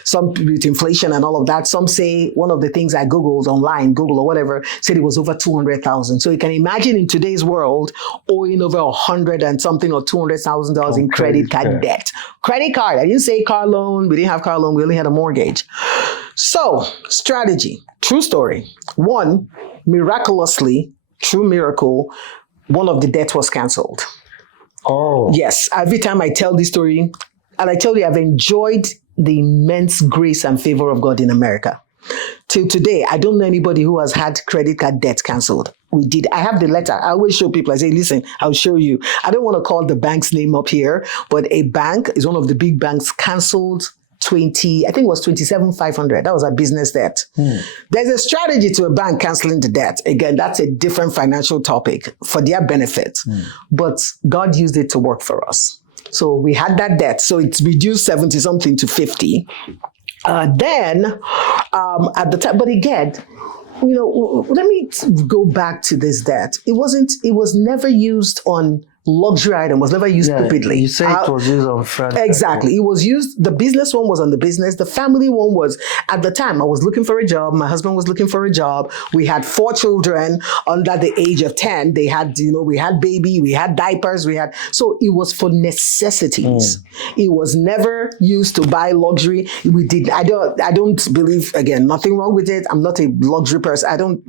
Some with inflation and all of that. Some say one of the things I Googled online, Google or whatever, said it was over 200,000. So you can imagine in today's world, owing over 100 and something or $200,000 in credit card debt. Credit card. I didn't say car loan. We didn't have car loan. We only had a mortgage. So, strategy, true story. 1, miraculously, true miracle, one of the debt was canceled. Oh. Yes, every time I tell this story, and I tell you, I've enjoyed the immense grace and favor of God in America. Till today, I don't know anybody who has had credit card debt canceled. We did. I have the letter. I always show people. I say, listen, I'll show you. I don't want to call the bank's name up here, but a bank is one of the big banks canceled I think it was $27,500. That was a business debt. There's a strategy to a bank canceling the debt. Again, that's a different financial topic for their benefit. But God used it to work for us. So we had that debt. So it's reduced 70 something to 50. Then at the time, but again, let me go back to this debt. It was never used on luxury item, was never used stupidly. You say it was used on front. Exactly. It was used, the business one was on the business. The family one was, at the time, I was looking for a job. My husband was looking for a job. We had 4 children under the age of 10. They had, we had baby, we had diapers, so it was for necessities. It was never used to buy luxury. I don't believe, again, nothing wrong with it. I'm not a luxury person. I don't,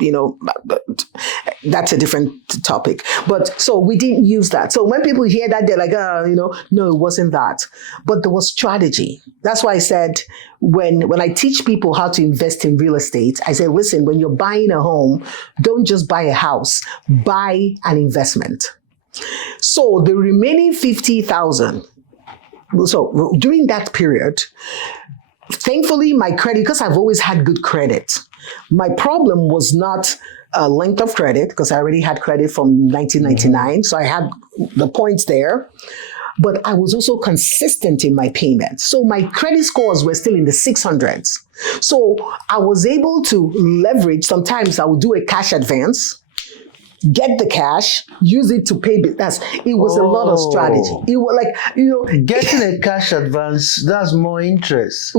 that's a different topic. But so we didn't use that. So when people hear that, they're like, no, it wasn't that. But there was strategy. That's why I said, when I teach people how to invest in real estate, I say, listen, when you're buying a home, don't just buy a house, buy an investment. So the remaining 50,000, so during that period, thankfully my credit, because I've always had good credit, my problem was not length of credit, because I already had credit from 1999. So I had the points there. But I was also consistent in my payments. So my credit scores were still in the 600s. So I was able to leverage. Sometimes I would do a cash advance, get the cash, use it to pay bills. It was a lot of strategy. It was like, getting a cash advance, that's more interest.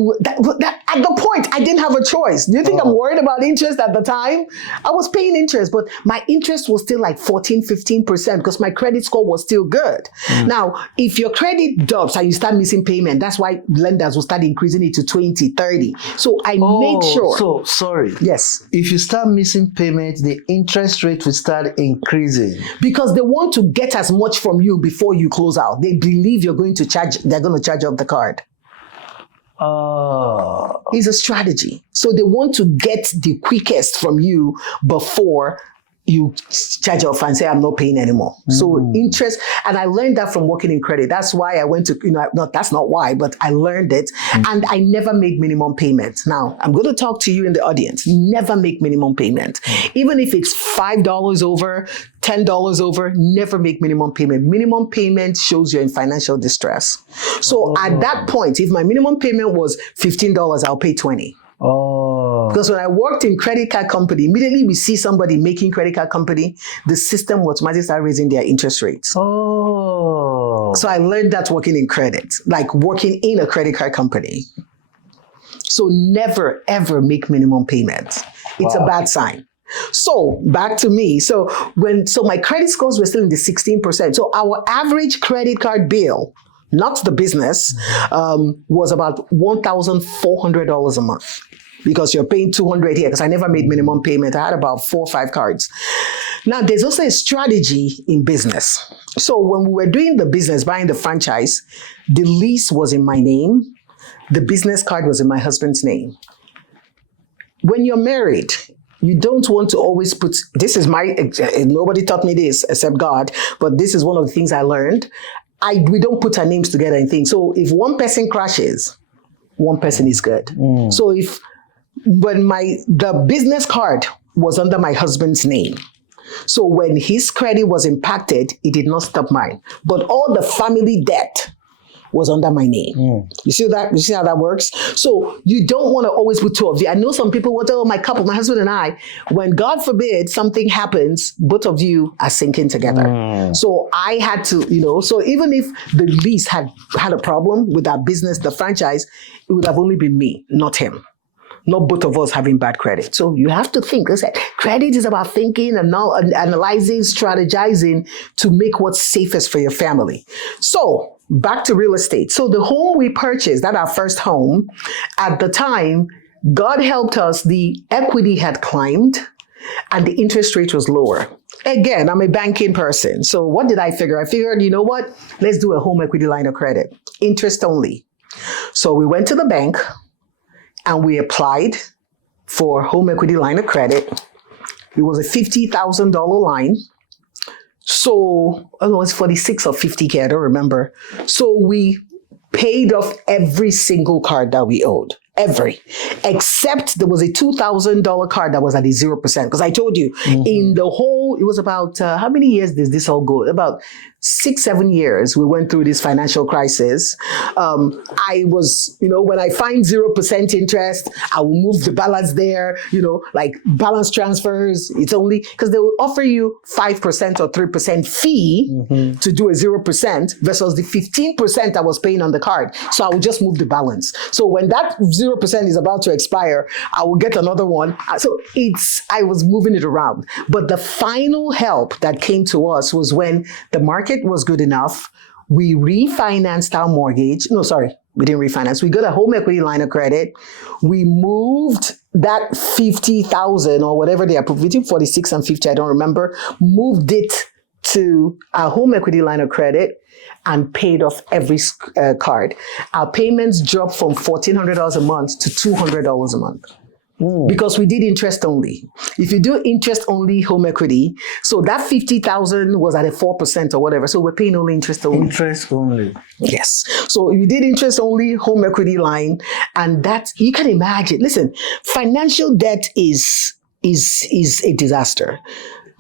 At the point, I didn't have a choice. Do you think I'm worried about interest at the time? I was paying interest, but my interest was still like 14, 15% because my credit score was still good. Now, if your credit drops and you start missing payment, that's why lenders will start increasing it to 20, 30. So I made sure. So, sorry. Yes. If you start missing payment, the interest rate will start increasing. Because they want to get as much from you before you close out. They believe they're going to charge off the card. It's a strategy. So they want to get the quickest from you before you charge off and say, I'm not paying anymore. So interest, and I learned that from working in credit. That's why I went to, that's not why, but I learned it. And I never made minimum payments. Now, I'm going to talk to you in the audience. Never make minimum payment. Even if it's $5 over, $10 over, never make minimum payment. Minimum payment shows you're in financial distress. So at that point, if my minimum payment was $15, I'll pay $20. Because when I worked in credit card company, immediately we see somebody making credit card company, the system will automatically start raising their interest rates. So I learned that working in credit, like working in a credit card company. So never, ever make minimum payments. It's a bad sign. So back to me. So my credit scores were still in the 16%. So our average credit card bill, not the business, was about $1,400 a month. Because you're paying $200 here, because I never made minimum payment. I had about 4 or 5 cards. Now, there's also a strategy in business. So when we were doing the business, buying the franchise, the lease was in my name. The business card was in my husband's name. When you're married, you don't want to always put, nobody taught me this except God, but this is one of the things I learned. We don't put our names together in things. So if one person crashes, one person is good. So when the business card was under my husband's name. So when his credit was impacted, it did not stop mine. But all the family debt was under my name. You see that? You see how that works? So you don't want to always put 2 of you. I know some people want to, my couple, my husband and I, when God forbid something happens, both of you are sinking together. So I had to, so even if the lease had a problem with our business, the franchise, it would have only been me, not him. Not both of us having bad credit. So you have to think. Listen, credit is about thinking and analyzing, strategizing to make what's safest for your family. So back to real estate. So the home we purchased, that our first home, at the time, God helped us, the equity had climbed and the interest rate was lower. Again, I'm a banking person. So what did I figure? I figured, you know what? Let's do a home equity line of credit, interest only. So we went to the bank, and we applied for home equity line of credit. It was a $50,000 line. So, I don't know, it's 46 or 50K, I don't remember. So we paid off every single card that we owed. Every, except there was a $2,000 card that was at a 0%. Because I told you, in the whole, it was about, how many years did this all go? About 6-7 years we went through this financial crisis. I was, when I find 0% interest, I will move the balance there, like balance transfers. It's only because they will offer you 5% or 3% fee to do a 0% versus the 15% I was paying on the card. So I will just move the balance. So when that 0% is about to expire, I will get another one. So I was moving it around. But the final help that came to us was when the market was good enough. We refinanced our mortgage. No, sorry, we didn't refinance. We got a home equity line of credit. We moved that 50,000 or whatever they are, between 46 and 50, I don't remember, moved it to our home equity line of credit and paid off every card. Our payments dropped from $1,400 a month to $200 a month. Because we did interest only. If you do interest only home equity, so that 50,000 was at a 4% or whatever. So we're paying only interest only. Interest only. Yes. So you did interest only home equity line, and that you can imagine. Listen, financial debt is a disaster.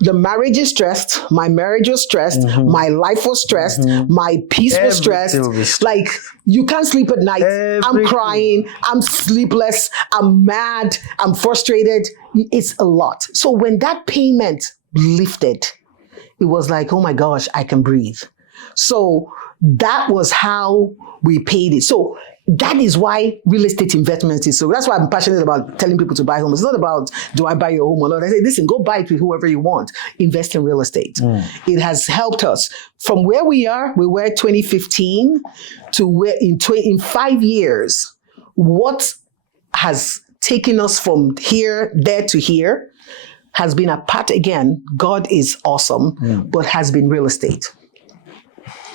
The marriage is stressed. My marriage was stressed. My life was stressed. My peace was stressed. Like, you can't sleep at night. I'm crying. I'm sleepless. I'm mad. I'm frustrated. It's a lot. So when that payment lifted, it was like, oh my gosh, I can breathe. So that was how we paid it. So that is why real estate investment is so. That's why I'm passionate about telling people to buy homes. It's not about, do I buy your home or not? I say, listen, go buy it with whoever you want. Invest in real estate. It has helped us from where we were 2015 to where in 5 years. What has taken us from there to here has been a part, again, God is awesome, but has been real estate.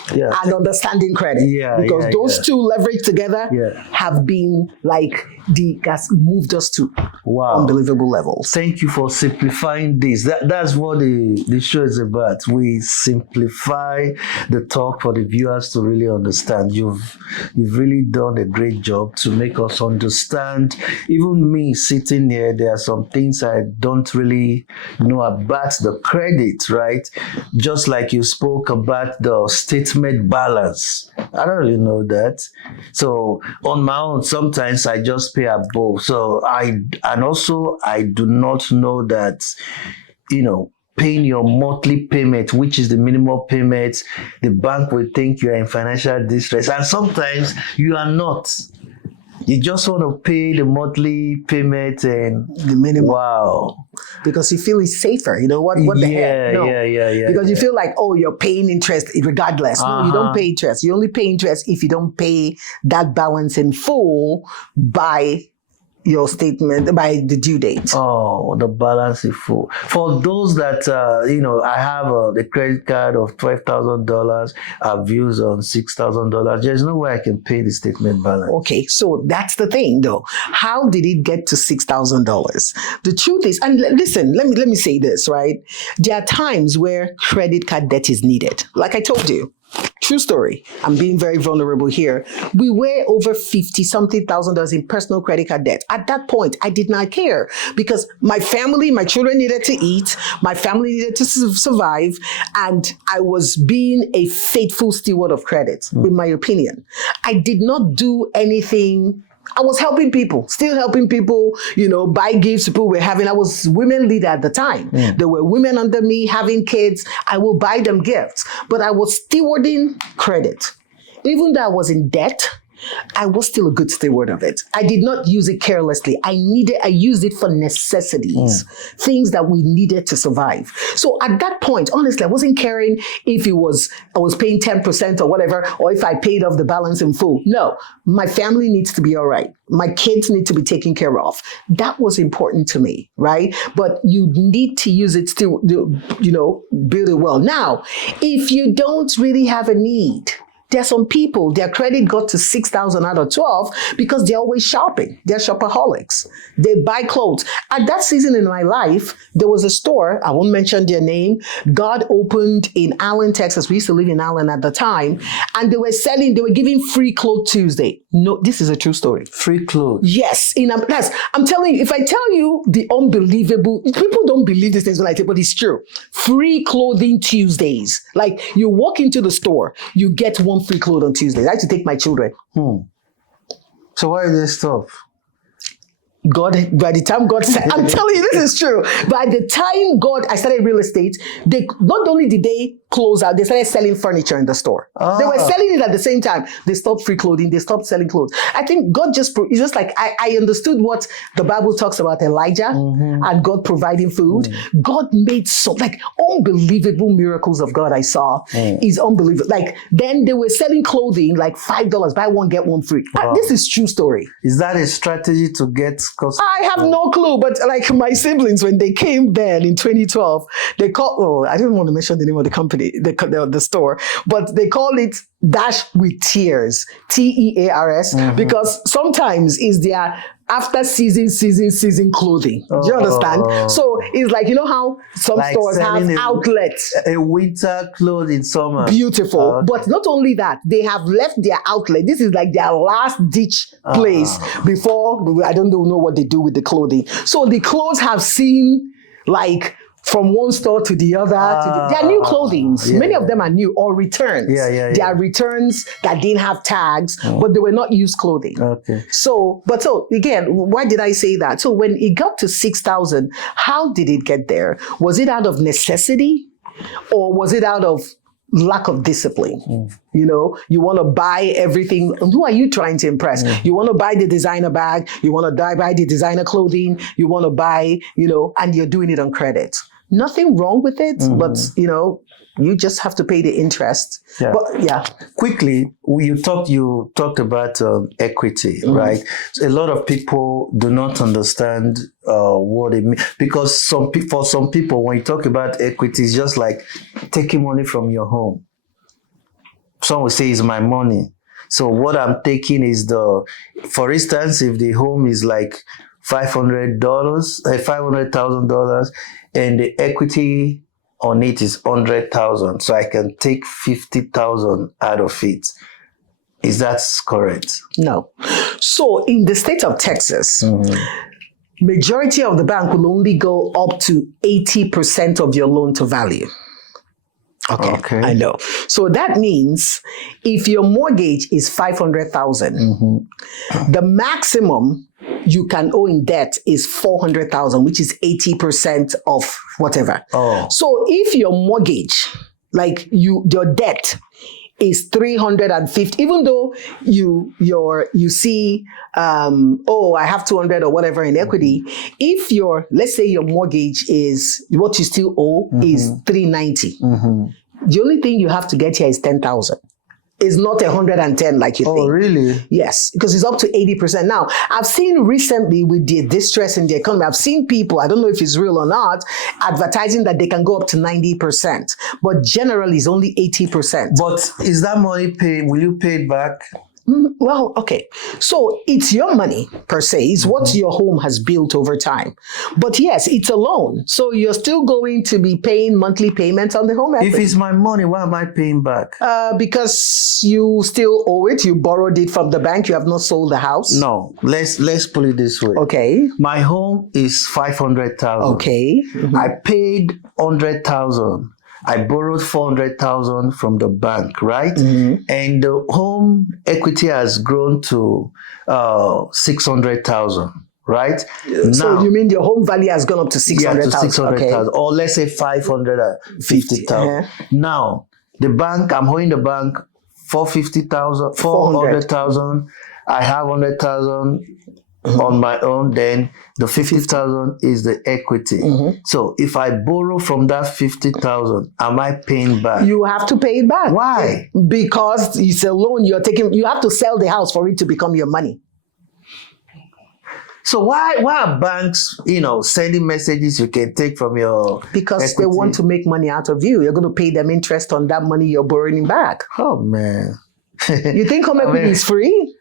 And understanding credit. Because those two leveraged together have been like has moved us to unbelievable levels. Thank you for simplifying this. That's what the show is about. We simplify the talk for the viewers to really understand. You've really done a great job to make us understand. Even me sitting here, there are some things I don't really know about the credit, right? Just like you spoke about the statement balance. I don't really know that. So on my own, sometimes I just pay above. So I do not know that, paying your monthly payment, which is the minimum payment, the bank will think you are in financial distress. And sometimes you are not. You just want to pay the monthly payment and the minimum. Wow. Because you feel it's safer. You know what the heck? No. Because you feel like, oh, you're paying interest regardless. No, you don't pay interest. You only pay interest if you don't pay that balance in full by your statement, by the due date. Oh, the balance is full. For those that, I have the credit card of $12,000, I've used on $6,000. There's no way I can pay the statement balance. Okay, so that's the thing though. How did it get to $6,000? The truth is, and listen, let me say this, right? There are times where credit card debt is needed. Like I told you. True story. I'm being very vulnerable here. We were over $50-something thousand in personal credit card debt. At that point, I did not care because my family, my children needed to eat, my family needed to survive, and I was being a faithful steward of credit, in my opinion. I did not do anything. I was helping people, still helping people, buy gifts people were having. I was women leader at the time. There were women under me having kids. I will buy them gifts, but I was stewarding credit. Even though I was in debt, I was still a good steward of it. I did not use it carelessly. I used it for necessities, things that we needed to survive. So at that point, honestly, I wasn't caring if I was paying 10% or whatever, or if I paid off the balance in full. No, my family needs to be all right. My kids need to be taken care of. That was important to me, right? But you need to use it to, build it well. Now, if you don't really have a need, There are some people, their credit got to 6,000 out of 12 because they're always shopping. They're shopaholics. They buy clothes. At that season in my life, there was a store, I won't mention their name, God opened in Allen, Texas. We used to live in Allen at the time. And they were giving free clothes Tuesday. No, this is a true story. Free clothes. Yes. I'm telling you, if I tell you the unbelievable, people don't believe these things when I tell, but it's true. Free clothing Tuesdays. Like you walk into the store, you get one free clothes on Tuesdays. I had to take my children. So why did they stop? God, by the time God said, I'm telling you, this is true. By the time I started real estate, not only did they close out, they started selling furniture in the store. They were selling it at the same time. They stopped free clothing. They stopped selling clothes. I think God it's just like, I understood what the Bible talks about Elijah and God providing food. God made unbelievable miracles of God I saw. Is unbelievable. Like then they were selling clothing like $5, buy one, get one free. This is true story. Is that a strategy to get customers? I have no clue, but like my siblings, when they came then in 2012, they called, I don't want to mention the name of the company, the store, but they call it Dash with Tears, Tears, because sometimes it's their after season clothing. Do you understand? So it's like, you know how some like stores have outlets. A winter clothes in summer. Beautiful. But not only that, they have left their outlet. This is like their last ditch place before, I don't know what they do with the clothing. So the clothes have seen like from one store to the other. They are new clothing. Many of them are new or returns. They are returns that didn't have tags, but they were not used clothing. Okay. So again, why did I say that? So when it got to 6,000, how did it get there? Was it out of necessity or was it out of lack of discipline? You know, you want to buy everything. Who are you trying to impress? You want to buy the designer bag. You want to buy the designer clothing. You want to buy, and you're doing it on credit. Nothing wrong with it, but, you just have to pay the interest. Yeah. But Quickly, you talked about equity, right? So a lot of people do not understand what it means, because for some people, when you talk about equity, it's just like taking money from your home. Some will say it's my money. So what I'm taking is for instance, if the home is like $500,000, and the equity on it is 100,000, so I can take 50,000 out of it. Is that correct? No. So in the state of Texas, majority of the bank will only go up to 80% of your loan to value. Okay. I know. So that means if your mortgage is 500,000, the maximum you can owe in debt is 400,000, which is 80% of whatever. So if your mortgage, like your debt is 350, even though you see, I have 200 or whatever in equity, if let's say your mortgage is, what you still owe is 390. The only thing you have to get here is 10,000. It's not 110 like you think. Oh, really? Yes, because it's up to 80%. Now, I've seen recently with the distress in the economy, I've seen people, I don't know if it's real or not, advertising that they can go up to 90%. But generally, it's only 80%. But is that money paid? Will you pay it back? Well, okay. So it's your money per se. It's what your home has built over time. But yes, it's a loan. So you're still going to be paying monthly payments on the home equity. If it's my money, why am I paying back? Because you still owe it. You borrowed it from the bank. You have not sold the house. No. Let's put it this way. Okay. My home is 500,000. Okay. I paid 100,000. I borrowed 400,000 from the bank, right? And the home equity has grown to 600,000, right? So now, you mean your home value has gone up to 600,000? Yeah, to 600,000, or let's say 550,000. Now, the bank, I'm owing the bank 400,000. I have 100,000 on my own, then the 50,000 is the equity. So if I borrow from that 50,000, am I paying back? You have to pay it back. Why? Because it's a loan you're taking. You have to sell the house for it to become your money. So why are banks, sending messages you can take from your Because equity? they want to make money out of you. You're going to pay them interest on that money you're borrowing back. Oh, man. You think home equity is free?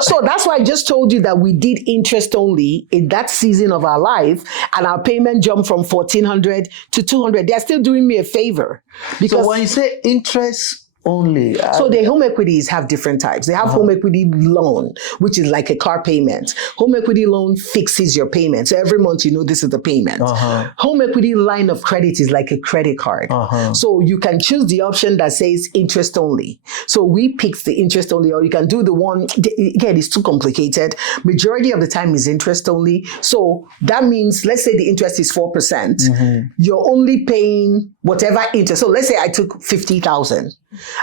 So that's why I just told you that we did interest only in that season of our life, and our payment jumped from 1,400 to 200. They're still doing me a favor. Because so when you say interest only, so the home equities have different types. They have home equity loan, which is like a car payment. Home equity loan fixes your payment. So every month you know this is the payment. Home equity line of credit is like a credit card. So you can choose the option that says interest only. So we picked the interest only, or you can do the one, again, it's too complicated. Majority of the time is interest only. So that means, let's say the interest is 4%. You're only paying whatever interest. So let's say I took 50,000.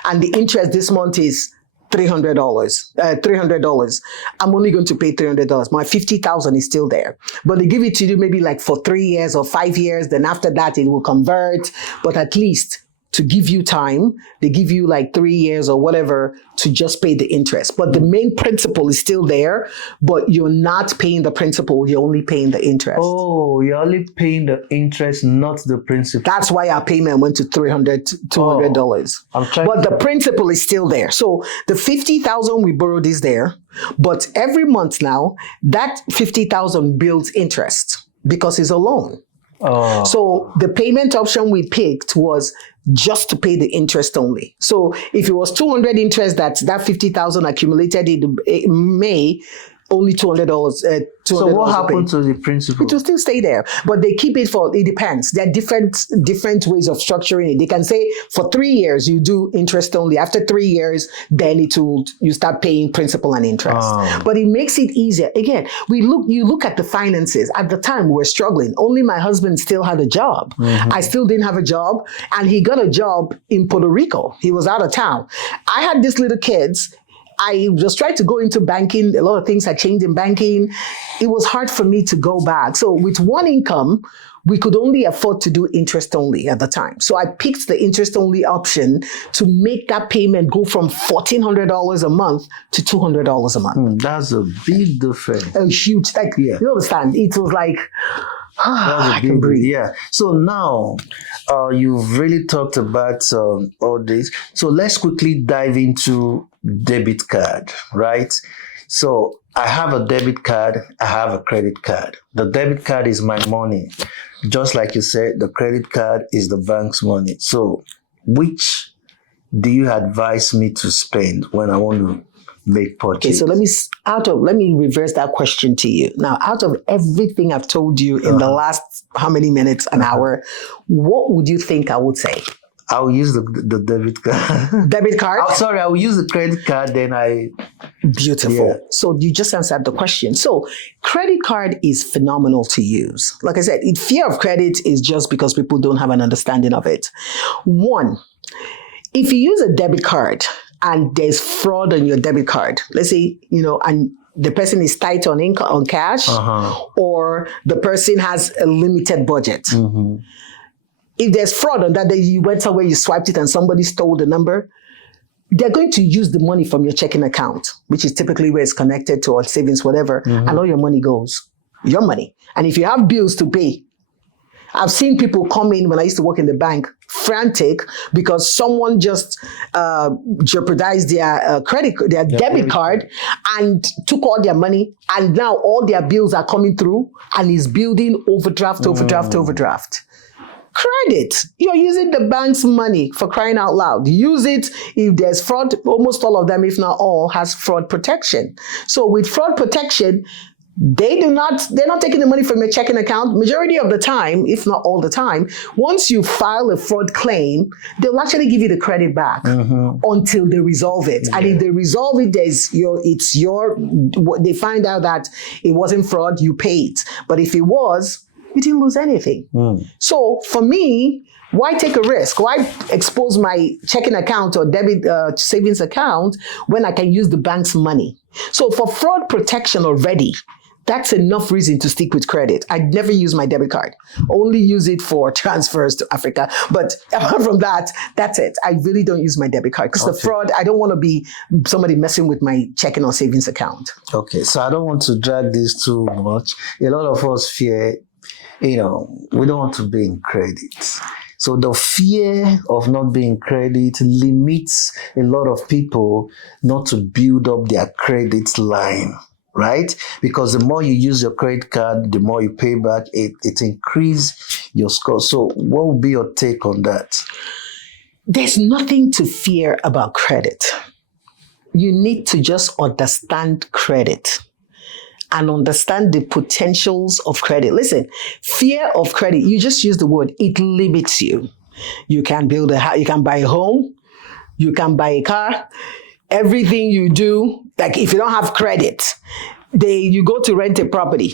And the interest this month is $300. I'm only going to pay $300. My 50,000 is still there. But they give it to you maybe like for 3 years or 5 years. Then after that, it will convert. But at least to give you time, they give you like 3 years or whatever to just pay the interest. But the main principal is still there, but you're not paying the principal, you're only paying the interest. Oh, you're only paying the interest, not the principal. That's why our payment went to $300, $200. But the principal is still there. So the 50,000 we borrowed is there, but every month now, that 50,000 builds interest because it's a loan. So the payment option we picked was just to pay the interest only. So if it was 200 interest that 50,000 accumulated in May, only $200. So what happened to the principal? It will still stay there, but they keep it for, it depends. There are different ways of structuring it. They can say for 3 years, you do interest only. After 3 years, then you start paying principal and interest. But it makes it easier. Again, you look at the finances. At the time, we were struggling. Only my husband still had a job. I still didn't have a job, and he got a job in Puerto Rico. He was out of town. I had these little kids. I just tried to go into banking. A lot of things had changed in banking. It was hard for me to go back. So with one income, we could only afford to do interest only at the time. So I picked the interest only option to make that payment go from $1,400 a month to $200 a month. That's a big difference. A huge, you understand? It was like, I can breathe. Yeah. So now you've really talked about all this. So let's quickly dive into debit card, right? So I have a debit card, I have a credit card. The debit card is my money. Just like you said, the credit card is the bank's money. So which do you advise me to spend when I want to make purchase? Okay, so let me reverse that question to you. Now, out of everything I've told you in the last how many minutes, an hour, what would you think I would say? I'll use the debit card. Debit card? Sorry, I'll use the credit card, then Beautiful. Yeah. So you just answered the question. So credit card is phenomenal to use. Like I said, fear of credit is just because people don't have an understanding of it. One, if you use a debit card and there's fraud on your debit card, let's say, and the person is tight on income, on cash, or the person has a limited budget. If there's fraud on that, you went somewhere, you swiped it and somebody stole the number, they're going to use the money from your checking account, which is typically where it's connected to, or savings, whatever, and all your money goes. Your money. And if you have bills to pay, I've seen people come in when I used to work in the bank, frantic because someone just jeopardized their debit card and took all their money, and now all their bills are coming through and is building overdraft. Credit. You're using the bank's money, for crying out loud. Use it. If there's fraud, almost all of them, if not all, has fraud protection. So with fraud protection, they're not taking the money from your checking account. Majority of the time, if not all the time, once you file a fraud claim, they'll actually give you the credit back until they resolve it. And if they resolve it, they find out that it wasn't fraud, you pay it. But if it was, you didn't lose anything. So for me, why take a risk? Why expose my checking account or debit savings account when I can use the bank's money? So for fraud protection already, that's enough reason to stick with credit. I'd never use my debit card. Only use it for transfers to Africa. But apart from that, that's it. I really don't use my debit card because the fraud, I don't want to be somebody messing with my checking or savings account. Okay, so I don't want to drag this too much. A lot of us fear, we don't want to be in credit. So the fear of not being credit limits a lot of people not to build up their credit line, right? Because the more you use your credit card, the more you pay back, it increases your score. So what would be your take on that? There's nothing to fear about credit. You need to just understand credit and understand the potentials of credit. Listen, fear of credit, you just use the word, it limits you. You can build a house, you can buy a home, you can buy a car. Everything you do, like if you don't have credit, you go to rent a property.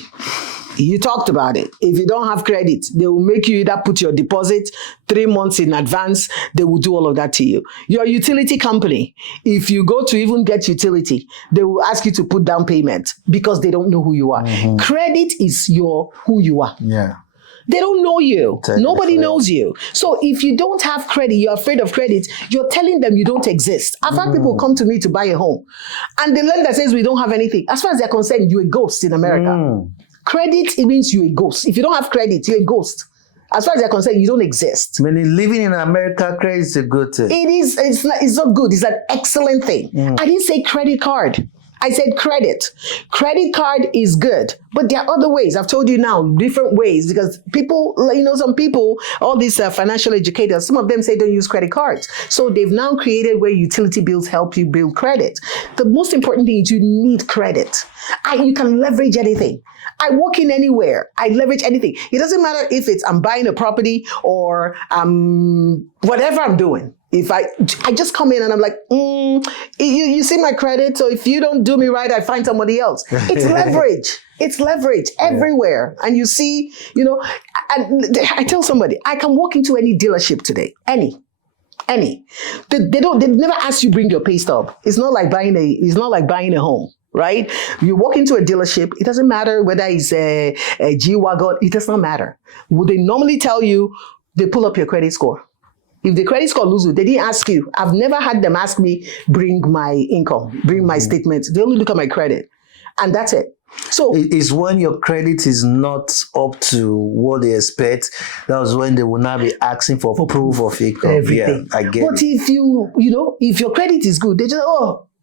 You talked about it. If you don't have credit, they will make you either put your deposit 3 months in advance. They will do all of that to you. Your utility company, if you go to even get utility, they will ask you to put down payment because they don't know who you are. Mm-hmm. Credit is who you are. Yeah. They don't know you. Nobody knows you. So if you don't have credit, you're afraid of credit, you're telling them you don't exist. I've had people come to me to buy a home and the lender says we don't have anything. As far as they're concerned, you're a ghost in America. Credit, it means you're a ghost. If you don't have credit, you're a ghost. As far as they're concerned, you don't exist. Meaning living in America, credit is a good thing. It is. It's not good. It's an excellent thing. I didn't say credit card. I said credit. Credit card is good, but there are other ways. I've told you now, different ways, because people, some people, all these financial educators, some of them say don't use credit cards. So they've now created where utility bills help you build credit. The most important thing is you need credit. You can leverage anything. I walk in anywhere. I leverage anything. It doesn't matter if I'm buying a property or whatever I'm doing. If I just come in and I'm like, you see my credit, so if you don't do me right, I find somebody else. It's leverage. It's leverage everywhere. And you see, I tell somebody, I can walk into any dealership today, any. They never ask you bring your pay stub. It's not like buying a home. Right? You walk into a dealership, it doesn't matter whether it's a G-Wagon, it does not matter. Would they normally tell you, they pull up your credit score? If the credit score loses, they didn't ask you. I've never had them ask me, bring my income, bring my statements. They only look at my credit. And that's it. So it's when your credit is not up to what they expect. That's when they will now be asking for proof of income. Everything. Yeah, I get but it. If if your credit is good, they just,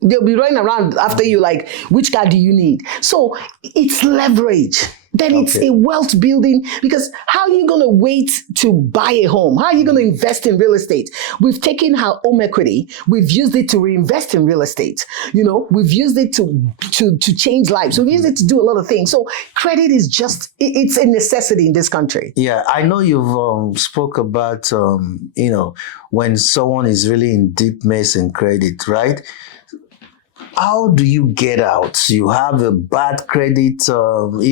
they'll be running around after you like, which card do you need? So it's leverage. Then it's a wealth building, because how are you going to wait to buy a home? How are you going to invest in real estate? We've taken our home equity. We've used it to reinvest in real estate. We've used it to change lives. We've used it to do a lot of things. So credit is it's a necessity in this country. Yeah, I know you've spoke about, when someone is really in deep mess in credit, right? How do you get out? You have a bad credit, card,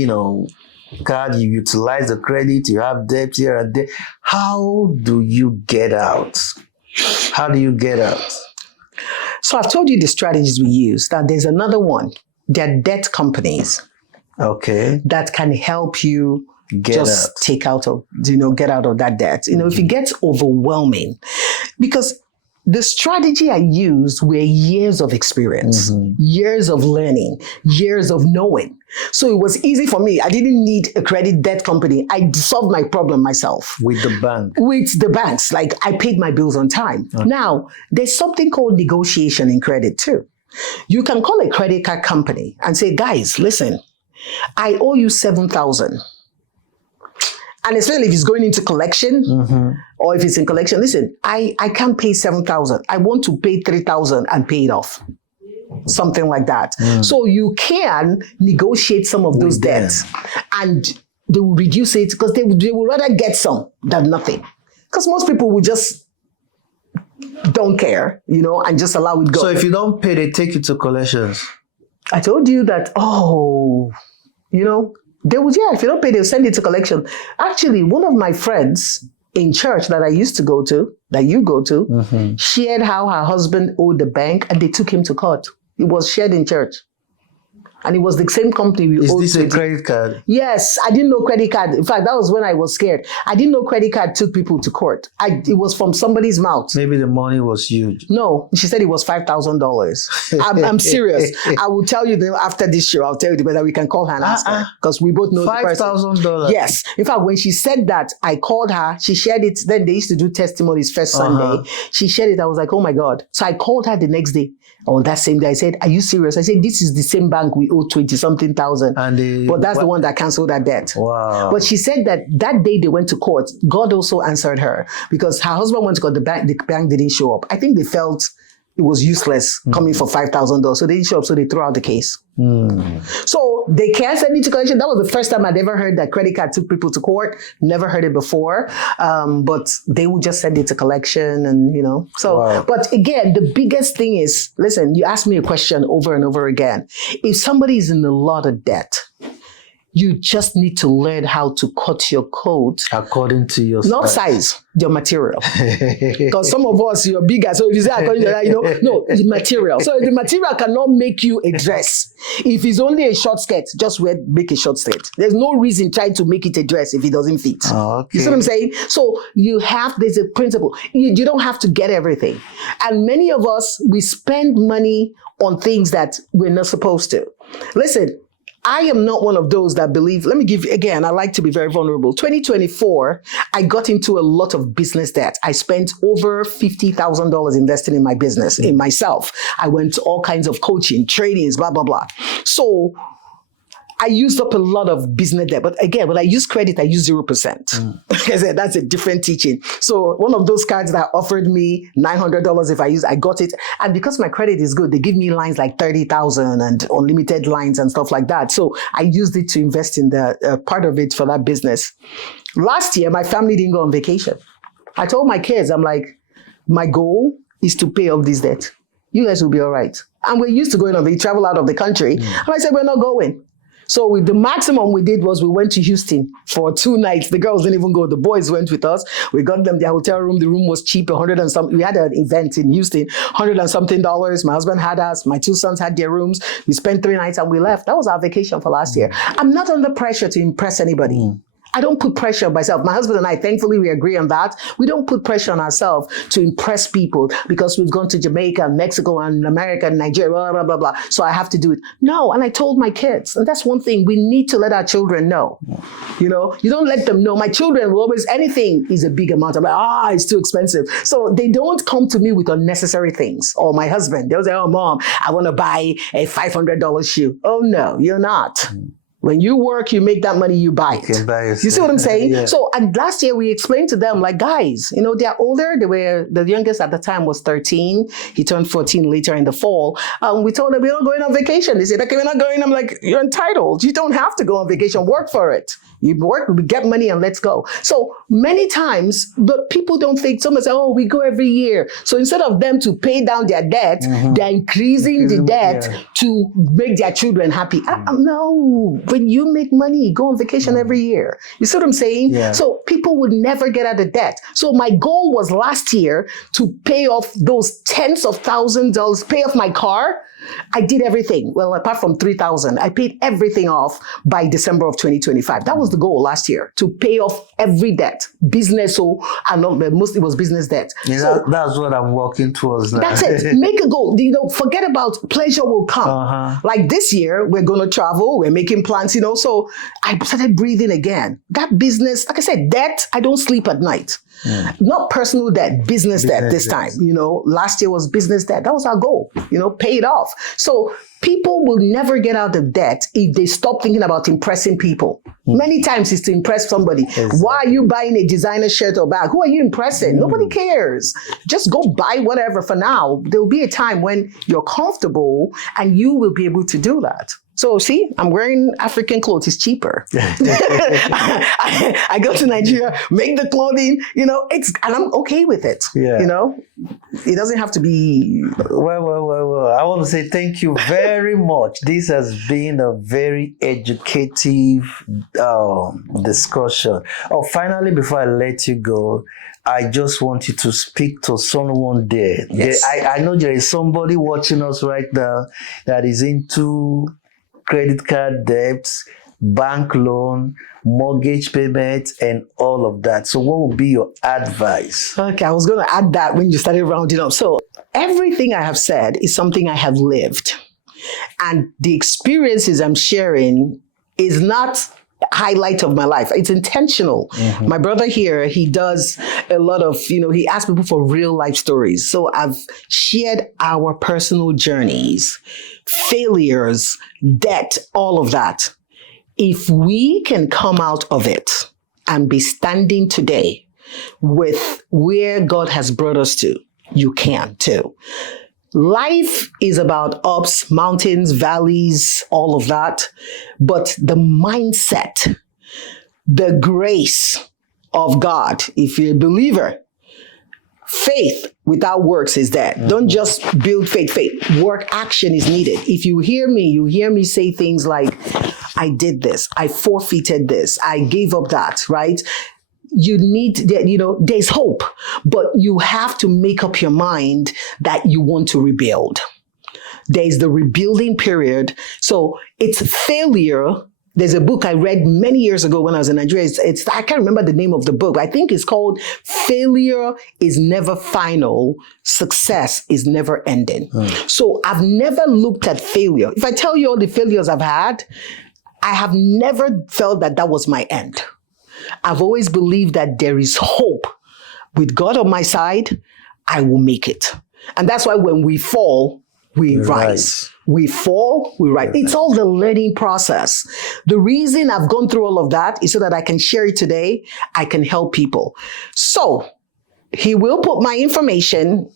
you utilize the credit, you have debt here and there. How do you get out? How do you get out? So I've told you the strategies we use. That there's another one. There are debt companies. Okay. That can help you get out of that debt. If it gets overwhelming, because the strategy I used were years of experience, years of learning, years of knowing. So it was easy for me. I didn't need a credit debt company. I solved my problem myself. With the bank? With the banks. Like, I paid my bills on time. Okay. Now, there's something called negotiation in credit too. You can call a credit card company and say, guys, listen, I owe you 7,000. And especially if it's going into collection, or if it's in collection, listen, I can't pay 7,000. I want to pay 3,000 and pay it off. Something like that. So you can negotiate some of those debts, and they will reduce it, because they will rather get some than nothing. Because most people will just don't care, and just allow it go. So if you don't pay, they take you to collections. I told you that, they would, if you don't pay, they'll send it to collection. Actually, one of my friends in church that I used to go to, that you go to, shared how her husband owed the bank and they took him to court. It was shared in church. And it was the same company we Is owed this a 20. credit card? Yes, I didn't know credit card. In fact, that was when I was scared. I didn't know credit card took people to court. It was from somebody's mouth. Maybe the money was huge. No, she said it was $5,000. I'm serious. I will tell you after this show. I'll tell you whether we can call her and ask her because we both know the person. $5,000. Yes. In fact, when she said that, I called her. She shared it. Then they used to do testimonies first Sunday. She shared it. I was like, oh my God. So I called her the next day. On that same day, I said, are you serious? I said, this is the same bank we owe 20-something thousand. But that's the one that canceled that debt. Wow. But she said that day they went to court, God also answered her because her husband went to court, the bank didn't show up. I think they felt it was useless coming for $5,000. So they didn't show up, so they threw out the case. So they can't send it to collection. That was the first time I'd ever heard that credit card took people to court. Never heard it before. But they would just send it to collection and, So, Wow. But again, the biggest thing is, listen, you ask me a question over and over again. If somebody is in a lot of debt, you just need to learn how to cut your coat According to your not size, your material. Because some of us, you're bigger. So if you say according to that, no, the material. So if the material cannot make you a dress, if it's only a short skirt, just make a short skirt. There's no reason trying to make it a dress if it doesn't fit. Okay. You see what I'm saying? So there's a principle. You don't have to get everything. And many of us, we spend money on things that we're not supposed to. Listen, I am not one of those that believe, let me give you, again, I like to be very vulnerable. 2024, I got into a lot of business debt. I spent over $50,000 investing in my business, in myself. I went to all kinds of coaching, trainings, blah, blah, blah. So I used up a lot of business debt. But again, when I use credit, I use 0%. I said, that's a different teaching. So one of those cards that offered me $900 if I got it. And because my credit is good, they give me lines like 30,000 and unlimited lines and stuff like that. So I used it to invest in the part of it for that business. Last year, my family didn't go on vacation. I told my kids, I'm like, my goal is to pay off this debt. You guys will be all right. And we're used to going on, we travel out of the country. And I said, we're not going. So the maximum we did was we went to Houston for 2 nights. The girls didn't even go. The boys went with us. We got them their hotel room. The room was cheap, 100 and something. We had an event in Houston, $100 and something. My husband had us. My 2 sons had their rooms. We spent 3 nights and we left. That was our vacation for last year. I'm not under pressure to impress anybody. I don't put pressure on myself. My husband and I, thankfully, we agree on that. We don't put pressure on ourselves to impress people because we've gone to Jamaica, and Mexico, and America, and Nigeria, blah, blah, blah, blah. So I have to do it. No, and I told my kids, and that's one thing we need to let our children know. You don't let them know. My children will always, anything is a big amount. I'm like, it's too expensive. So they don't come to me with unnecessary things. Or my husband, they'll say, oh, Mom, I want to buy a $500 shoe. Oh, no, you're not. When you work, you make that money, you buy it. You see what I'm saying? Yeah. So, and last year we explained to them, like, guys, they're older. The youngest at the time was 13. He turned 14 later in the fall. We told them, we're not going on vacation. They said, okay, we're not going. I'm like, you're entitled. You don't have to go on vacation. Work for it. You work, we get money and let's go. So many times, but people don't think, someone say, oh, we go every year. So instead of them to pay down their debt, they're increasing the debt to make their children happy. No, when you make money, go on vacation every year. You see what I'm saying? Yeah. So people would never get out of debt. So my goal was last year to pay off those tens of thousands of dollars, pay off my car. I did everything. Well, apart from $3,000, I paid everything off by December of 2025. That was the goal last year, to pay off every debt, business, and mostly it was business debt. Yeah, So that's what I'm working towards now. that's it. Make a goal. Forget about pleasure will come. Like this year, we're going to travel. We're making plans, So I started breathing again. That business, like I said, debt, I don't sleep at night. Not personal debt, business debt this time. Last year was business debt. That was our goal, pay it off. So people will never get out of debt if they stop thinking about impressing people. Many times it's to impress somebody. Exactly. Why are you buying a designer shirt or bag? Who are you impressing? Nobody cares. Just go buy whatever for now. There'll be a time when you're comfortable and you will be able to do that. So see, I'm wearing African clothes. It's cheaper. I go to Nigeria, make the clothing, and I'm okay with it. Yeah. It doesn't have to be. Well. I want to say thank you very much. This has been a very educative discussion. Finally, before I let you go, I just want you to speak to someone there. Yes. I know there is somebody watching us right now that is into credit card debts, bank loan, mortgage payments, and all of that. So what would be your advice? Okay, I was going to add that when you started rounding up. So everything I have said is something I have lived. And the experiences I'm sharing is not highlight of my life. It's intentional. My brother here, he does a lot of, he asks people for real life stories. So I've shared our personal journeys, failures, debt, all of that. If we can come out of it and be standing today with where God has brought us to, you can too. Life is about ups, mountains, valleys, all of that. But the mindset, the grace of God, if you're a believer, faith without works is dead. Don't just build faith. Work action is needed. If you hear me say things like, I did this, I forfeited this, I gave up that, right? You need, there's hope, but you have to make up your mind that you want to rebuild. There's the rebuilding period. So it's failure. There's a book I read many years ago when I was in Nigeria. I can't remember the name of the book. I think it's called Failure is Never Final. Success is Never Ending. So I've never looked at failure. If I tell you all the failures I've had, I have never felt that was my end. I've always believed that there is hope. With God on my side, I will make it. And that's why when we fall, we rise. We fall, we rise. It's all the learning process. The reason I've gone through all of that is so that I can share it today. I can help people. So he will put my information.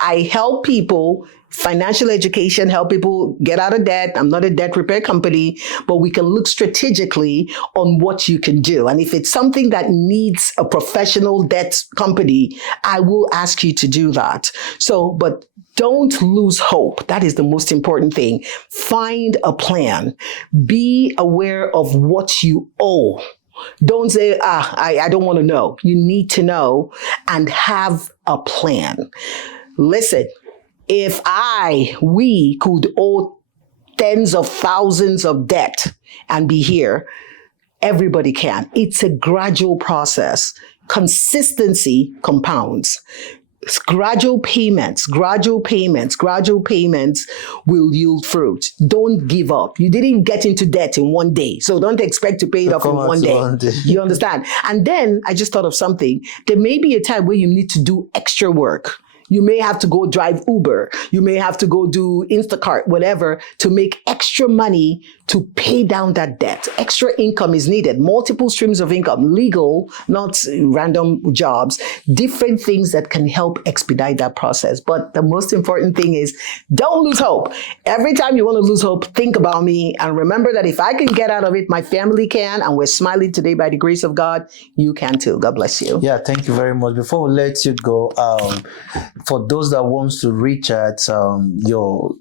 I help people, financial education, help people get out of debt. I'm not a debt repair company, but we can look strategically on what you can do. And if it's something that needs a professional debt company, I will ask you to do that. So, but don't lose hope. That is the most important thing. Find a plan. Be aware of what you owe. Don't say, I don't want to know. You need to know and have a plan. Listen, if we could owe tens of thousands of debt and be here, everybody can. It's a gradual process. Consistency compounds. Gradual payments will yield fruit. Don't give up. You didn't get into debt in one day, so don't expect to pay it off in one day. You understand? And then I just thought of something. There may be a time where you need to do extra work. You may have to go drive Uber. You may have to go do Instacart, whatever, to make extra money to pay down that debt. Extra income is needed. Multiple streams of income, legal, not random jobs, different things that can help expedite that process. But the most important thing is don't lose hope. Every time you want to lose hope, think about me and remember that if I can get out of it, my family can, and we're smiling today by the grace of God, you can too. God bless you. Yeah, thank you very much. Before we let you go, for those that wants to reach out, your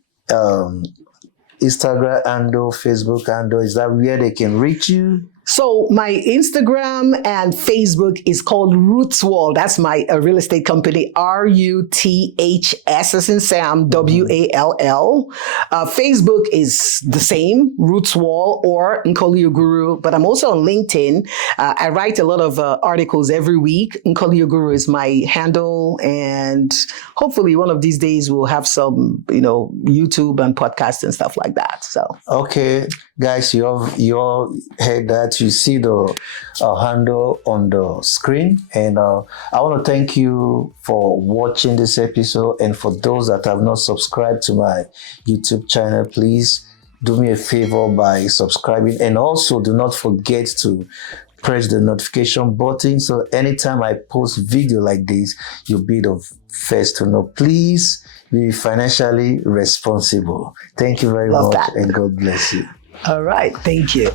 Instagram handle, Facebook handle, is that where they can reach you? So my Instagram and Facebook is called Roots Wall. That's my real estate company, RUTHS as in Sam, WALL. Facebook is the same, Roots Wall or Nkoli Ogwuru, but I'm also on LinkedIn. I write a lot of articles every week. Nkoli Ogwuru is my handle, and hopefully one of these days we'll have some, YouTube and podcasts and stuff like that. So okay, guys, you all heard that. You see the handle on the screen, and I want to thank you for watching this episode. And for those that have not subscribed to my YouTube channel, please do me a favor by subscribing, and also do not forget to press the notification button so anytime I post video like this, you'll be the first to know. Please be financially responsible. Thank you very much, and God bless you. All right, thank you.